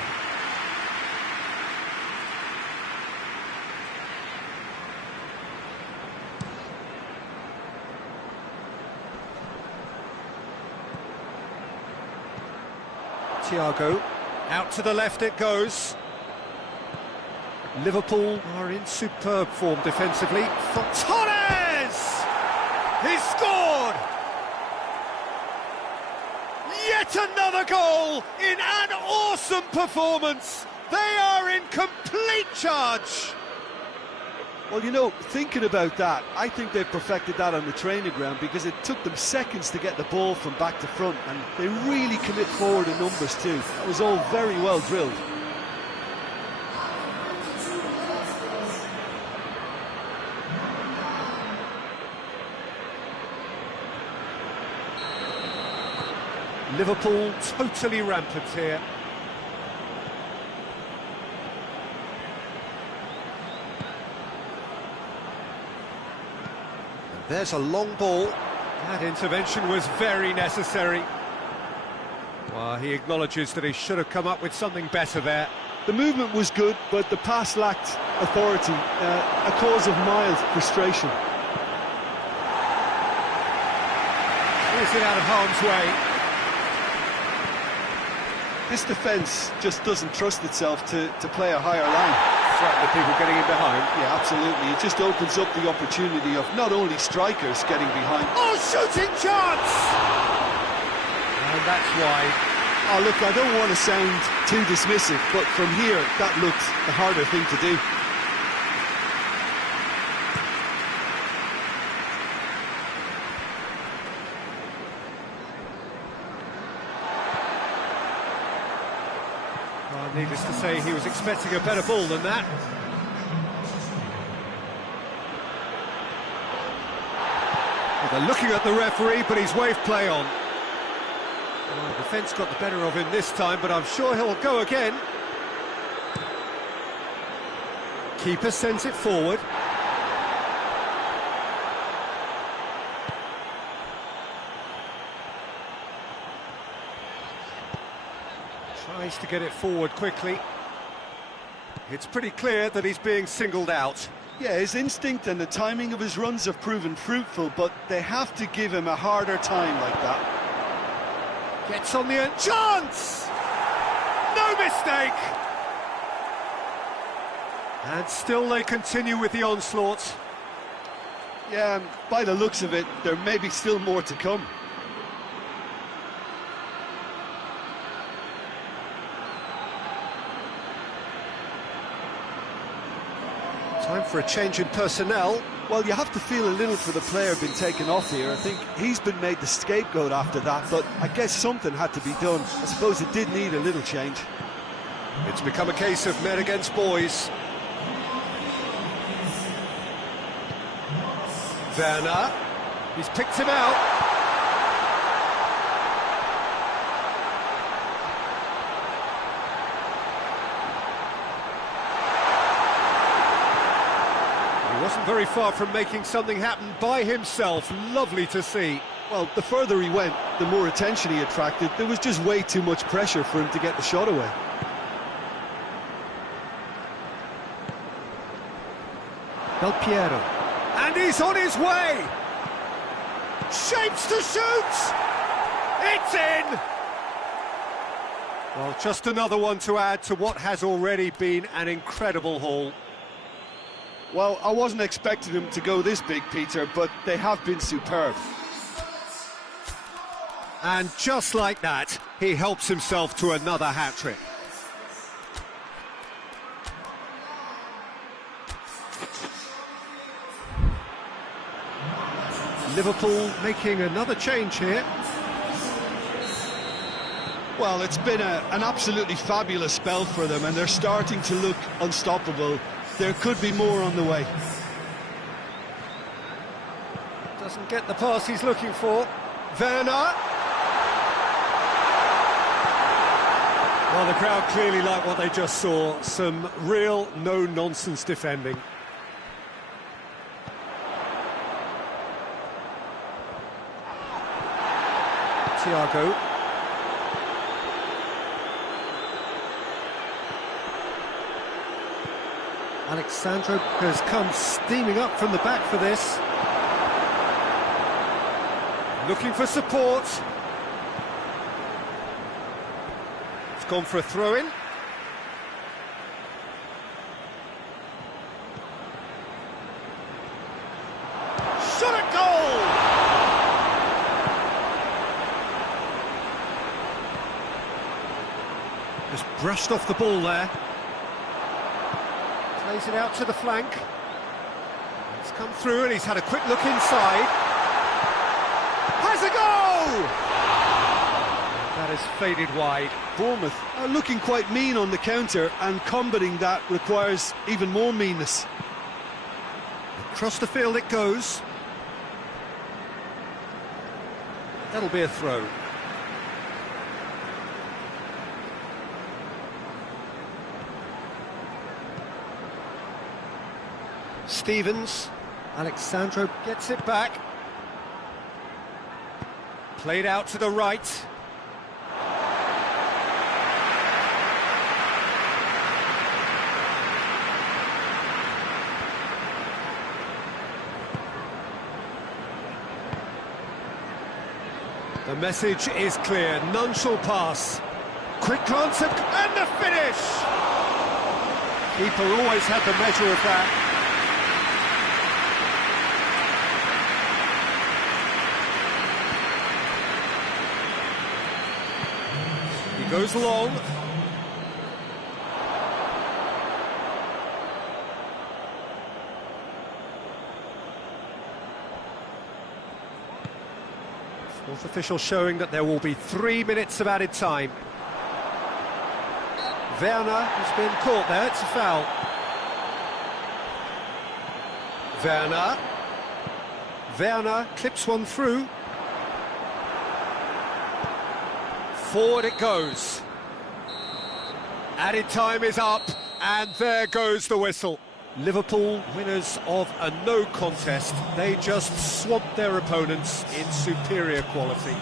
Thiago, out to the left it goes. Liverpool are in superb form defensively. Torres! He scored! Yet another goal in an awesome performance. They are in complete charge. Well, you know, thinking about that, I think they've perfected that on the training ground because it took them seconds to get the ball from back to front, and they really commit forward in numbers too. That was all very well drilled. Liverpool totally rampant here. And there's a long ball. That intervention was very necessary. Well, he acknowledges that he should have come up with something better there. The movement was good, but the pass lacked authority, a cause of mild frustration. Is it out of harm's way? This defence just doesn't trust itself to play a higher line. Threaten the people getting in behind. Yeah, absolutely. It just opens up the opportunity of not only strikers getting behind. Oh, shooting chance! And that's why. Oh, look, I don't want to sound too dismissive, but from here, that looked the harder thing to do. Well, needless to say, he was expecting a better ball than that. Well, they're looking at the referee, but he's waved play on. Well, the defence got the better of him this time, but I'm sure he'll go again. Keeper sends it forward. Tries to get it forward quickly. It's pretty clear that he's being singled out. Yeah, his instinct and the timing of his runs have proven fruitful, but they have to give him a harder time like that. Gets on the end. Chance! No mistake! And still they continue with the onslaught. Yeah, by the looks of it, there may be still more to come. Time for a change in personnel. Well, you have to feel a little for the player being taken off here. I think he's been made the scapegoat after that, but I guess something had to be done. I suppose it did need a little change. It's become a case of men against boys. Werner, he's picked him out. He wasn't very far from making something happen by himself. Lovely to see. Well, the further he went, the more attention he attracted. There was just way too much pressure for him to get the shot away. Del Piero. And he's on his way! Shapes to shoot! It's in! Well, just another one to add to what has already been an incredible haul. Well, I wasn't expecting them to go this big, Peter, but they have been superb. And just like that, he helps himself to another hat-trick. Liverpool making another change here. Well, it's been an absolutely fabulous spell for them, and they're starting to look unstoppable. There could be more on the way. Doesn't get the pass he's looking for. Werner. Well, the crowd clearly like what they just saw. Some real no-nonsense defending. Thiago. Alexandro has come steaming up from the back for this. Looking for support. It's gone for a throw-in. Shot at goal! Just brushed off the ball there. Plays it out to the flank. It's come through and he's had a quick look inside. Has a goal! That has faded wide. Bournemouth are looking quite mean on the counter, and combating that requires even more meanness. Across the field it goes. That'll be a throw. Stevens, Alexandro gets it back. Played out to the right. The message is clear, none shall pass. Quick glance and the finish! Keeper always had the measure of that. He goes long. Fourth official showing that there will be 3 minutes of added time. Werner has been caught there, it's a foul. Werner clips one through. Forward it goes. Added time is up, and there goes the whistle. Liverpool, winners of a no contest, they just swamped their opponents in superior quality.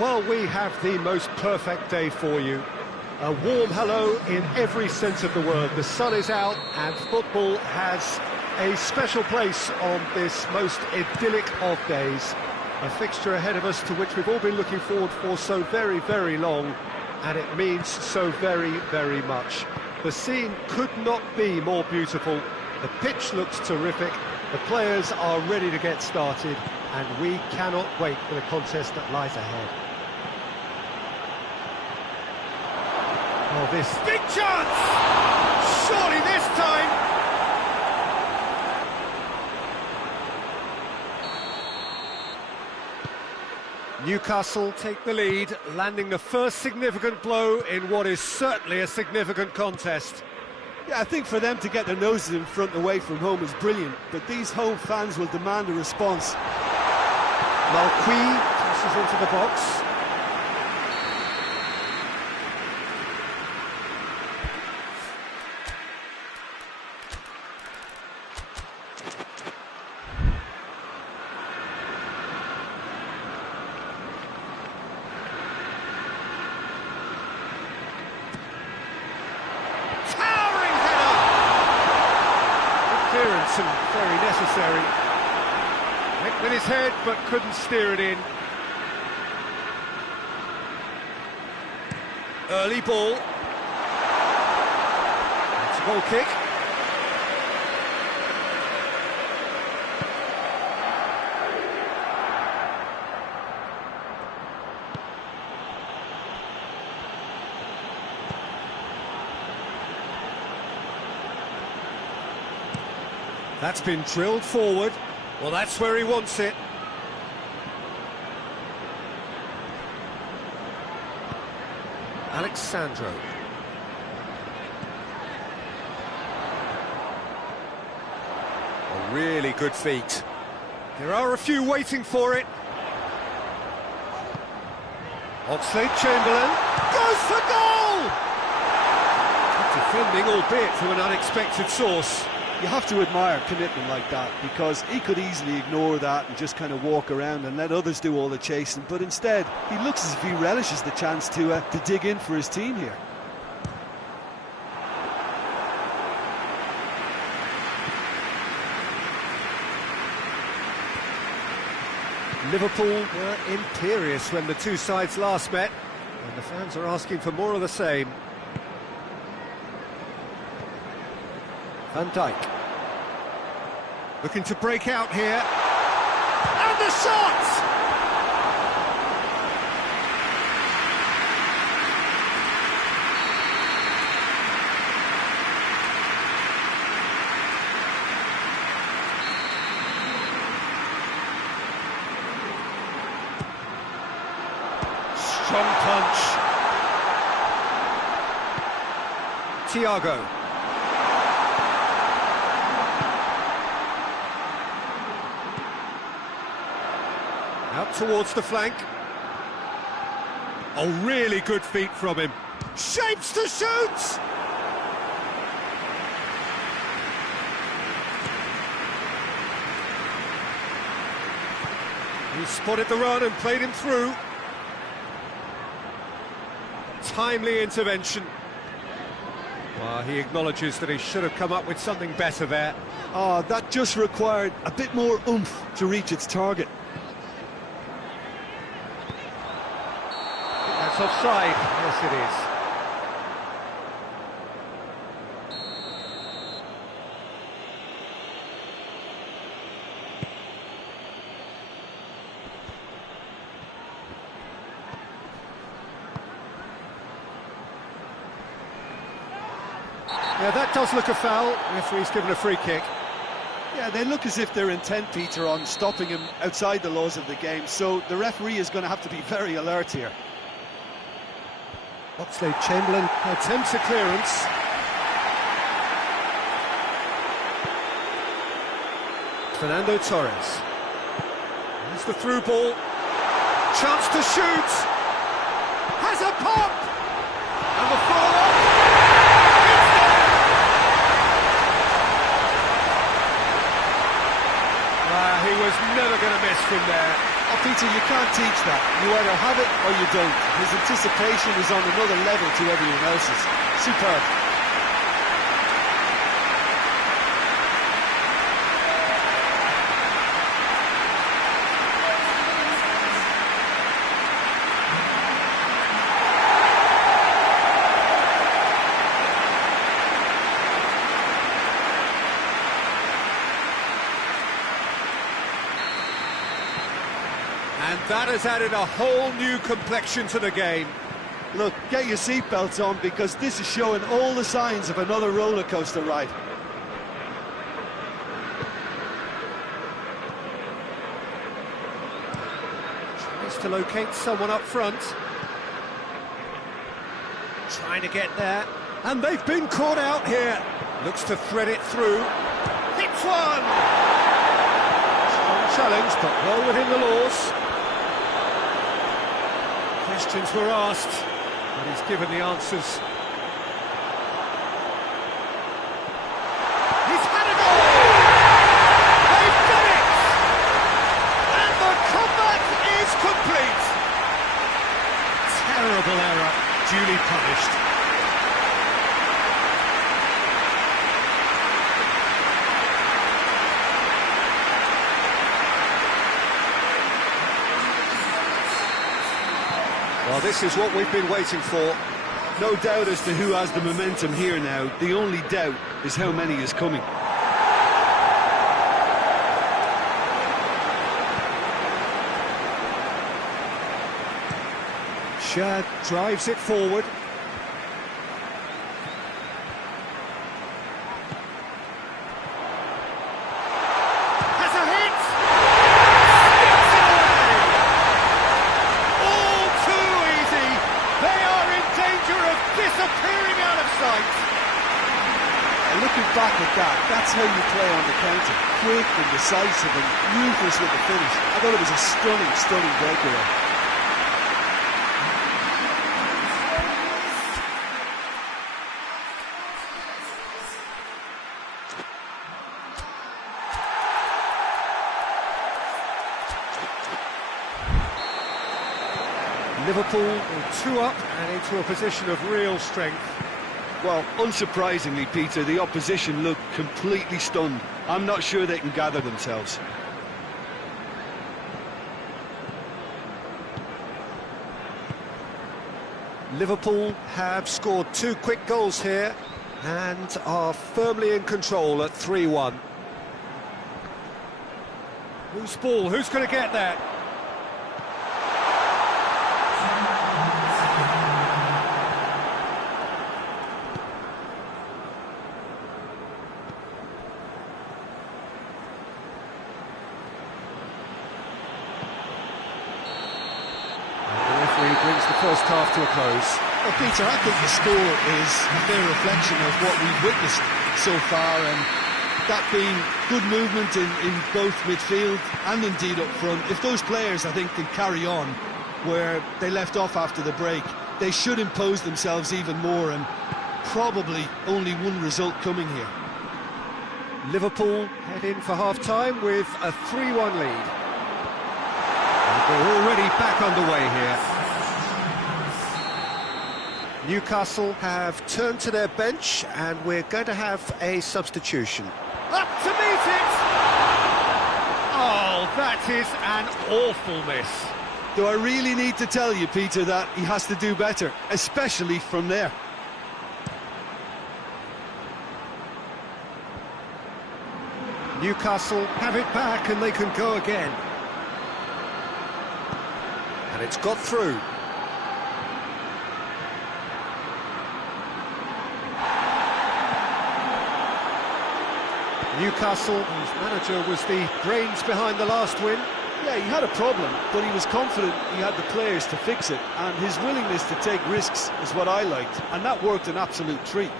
Well, we have the most perfect day for you. A warm hello in every sense of the word. The sun is out and football has a special place on this most idyllic of days. A fixture ahead of us to which we've all been looking forward for so very, very long, and it means so very, very much. The scene could not be more beautiful. The pitch looks terrific. The players are ready to get started, and we cannot wait for the contest that lies ahead. Oh, this big chance! Surely this time! Newcastle take the lead, landing the first significant blow in what is certainly a significant contest. Yeah, I think for them to get their noses in front away from home is brilliant, but these home fans will demand a response. Malqui passes into the box. Clearance and very necessary. Went with his head but couldn't steer it in. Early ball. It's a goal kick. That's been drilled forward. Well, that's where he wants it. Alexandro. A really good feat. There are a few waiting for it. Oxlade-Chamberlain goes for goal! Good defending, albeit from an unexpected source. You have to admire commitment like that, because he could easily ignore that and just kind of walk around and let others do all the chasing, but instead he looks as if he relishes the chance to dig in for his team here. Liverpool were imperious when the two sides last met, and the fans are asking for more of the same. Van Dijk. Looking to break out here. And the shot! Strong punch. Thiago. Out towards the flank. Oh, really good feet from him. Shapes to shoot! He spotted the run and played him through. Timely intervention. Well, he acknowledges that he should have come up with something better there. Oh, that just required a bit more oomph to reach its target. That's offside. Yes, it is. Yeah, that does look a foul. Referee's given a free kick. Yeah, they look as if they're intent, Peter, on stopping him outside the laws of the game, so the referee is going to have to be very alert here. Oxlade-Chamberlain attempts a clearance. Fernando Torres. Here's the through ball. Chance to shoot. Has a pop. And the follow-up. He was never going to miss from there. Oh, Peter, you can't teach that. You either have it or you don't. His anticipation is on another level to everyone else's. Superb. And that has added a whole new complexion to the game. Look, get your seatbelts on because this is showing all the signs of another roller coaster ride. Tries to locate someone up front. Trying to get there. And they've been caught out here. Looks to thread it through. Hits one! Strong challenge, but well within the laws. Questions were asked, but he's given the answers. He's had a goal! They've done it! And the comeback is complete! Terrible error, duly punished. Well, this is what we've been waiting for. No doubt as to who has the momentum here now. The only doubt is how many is coming. Shad drives it forward. Has a hit! Skips it away! All too easy. They are in danger of disappearing out of sight. Looking back at that, that's how you play on the counter. Quick and decisive and ruthless with the finish. I thought it was a stunning, stunning breakaway. Liverpool are 2 up and into a position of real strength. Well, unsurprisingly, Peter, the opposition look completely stunned. I'm not sure they can gather themselves. Liverpool have scored 2 quick goals here and are firmly in control at 3-1. Who's ball? Who's going to get that? Brings the first half to a close. Well, Peter, I think the score is a fair reflection of what we've witnessed so far, and that being good movement in both midfield and indeed up front. If those players, I think, can carry on where they left off after the break, they should impose themselves even more, and probably only one result coming here. Liverpool head in for half-time with a 3-1 lead. And they're already back underway here. Newcastle have turned to their bench and we're going to have a substitution. Up to meet it! Oh, that is an awful miss. Do I really need to tell you, Peter, that he has to do better, especially from there? Newcastle have it back and they can go again. And it's got through. Newcastle, whose manager was the brains behind the last win. Yeah, he had a problem, but he was confident he had the players to fix it, and his willingness to take risks is what I liked, and that worked an absolute treat.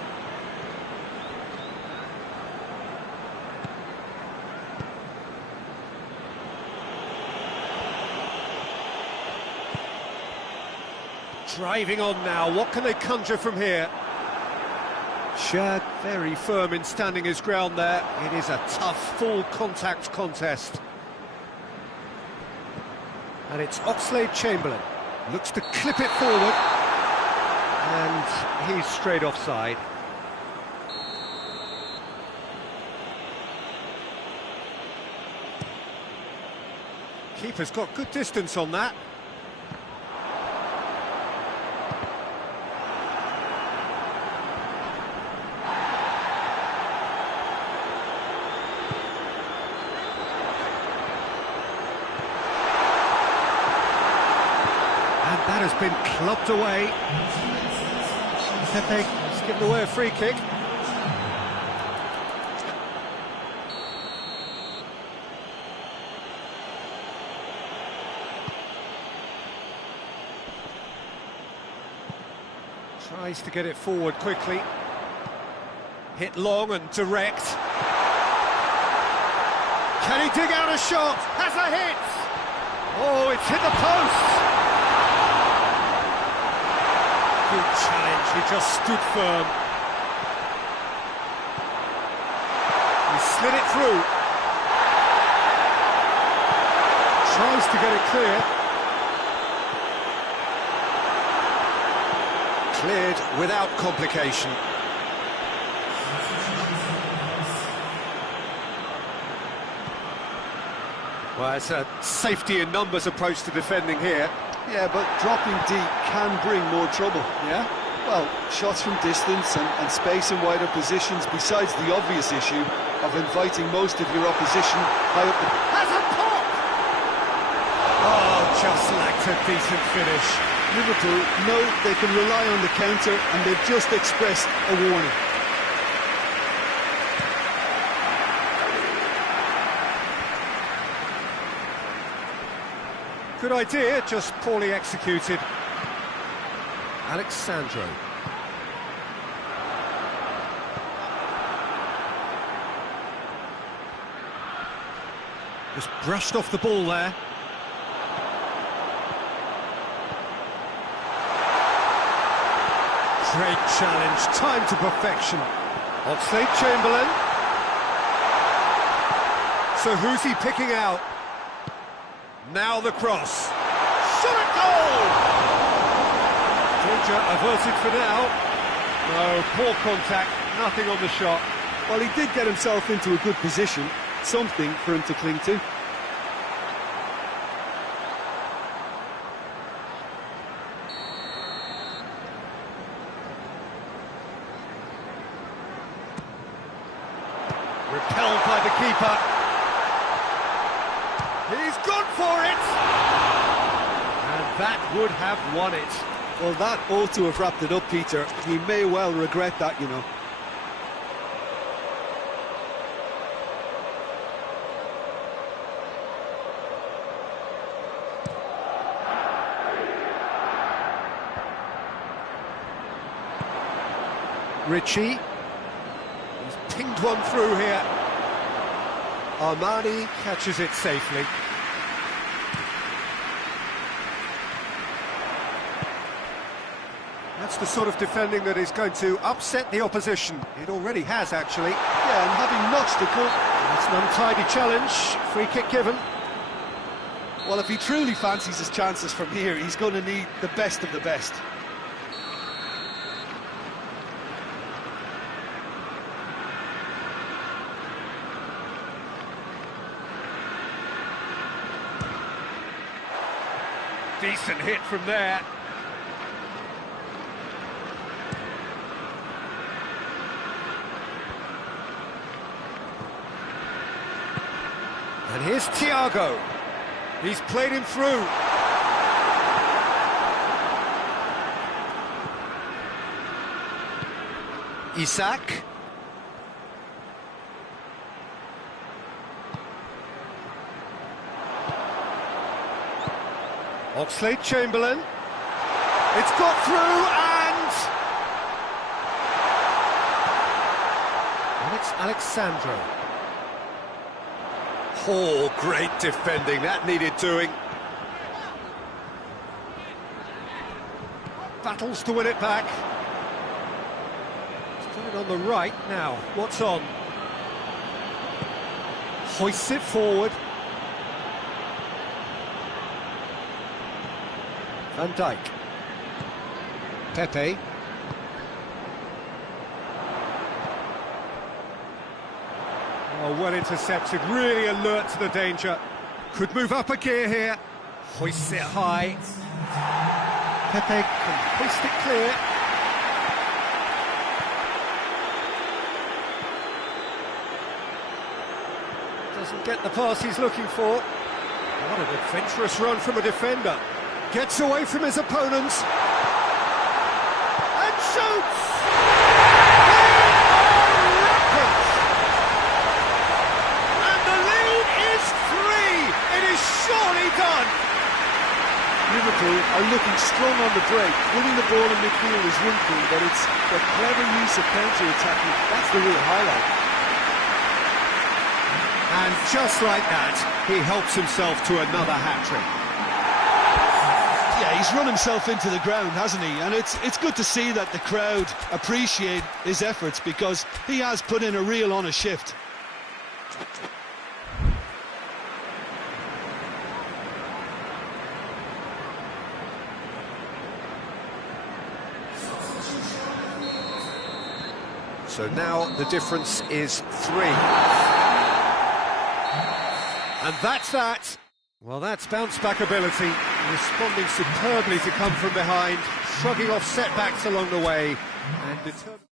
Driving on now, what can they conjure from here? Shad very firm in standing his ground there. It is a tough, full contact contest. And it's Oxlade-Chamberlain. Looks to clip it forward. And he's straight offside. Keeper's got good distance on that. And that has been clubbed away. Pepe has given away a free kick. Tries to get it forward quickly. Hit long and direct. Can he dig out a shot? Has a hit! Oh, it's hit the post! Good challenge, he just stood firm. He slid it through. Tries to get it clear. Cleared without complication. Well, it's a safety in numbers approach to defending here. Yeah, but dropping deep can bring more trouble. Yeah? Well, shots from distance and space in wider positions, besides the obvious issue of inviting most of your opposition high up the... Has a pop! Oh, just lacked a decent finish. Liverpool know they can rely on the counter, and they've just expressed a warning. Good idea, just poorly executed. Alexandro. Just brushed off the ball there. Great challenge, time to perfection. Oxlade-Chamberlain. So who's he picking out? Now the cross. Shot at goal! Danger averted for now. No, poor contact, nothing on the shot. Well, he did get himself into a good position, something for him to cling to. Repelled by the keeper. He's gone for it! And that would have won it. Well, that ought to have wrapped it up, Peter. He may well regret that, you know. Ritchie. He's pinged one through here. Armani catches it safely. That's the sort of defending that is going to upset the opposition. It already has, actually. Yeah, and having notched the goal... It's an untidy challenge. Free kick given. Well, if he truly fancies his chances from here, he's going to need the best of the best. Decent hit from there. And here's Thiago. He's played him through. Isak. Oxlade-Chamberlain. It's got through and it's Alexandro. Oh, great defending, that needed doing. Battles to win it back. He's got it on the right now. What's on? Hoists it forward. Van Dijk. Pepe. Oh, well intercepted, really alert to the danger. Could move up a gear here. Hoists it high. Pepe can hoist it clear. Doesn't get the pass he's looking for. What an adventurous run from a defender. Gets away from his opponents. And shoots! Liverpool are looking strong on the break. Winning the ball in midfield is one thing, but it's the clever use of counter-attacking. That's the real highlight. And just like that, he helps himself to another hat-trick. Yeah, he's run himself into the ground, hasn't he? And it's good to see that the crowd appreciate his efforts, because he has put in a real honest shift. So now the difference is 3. And that's that. Well, that's bounce-back ability, responding superbly to come from behind, shrugging off setbacks along the way, and determined.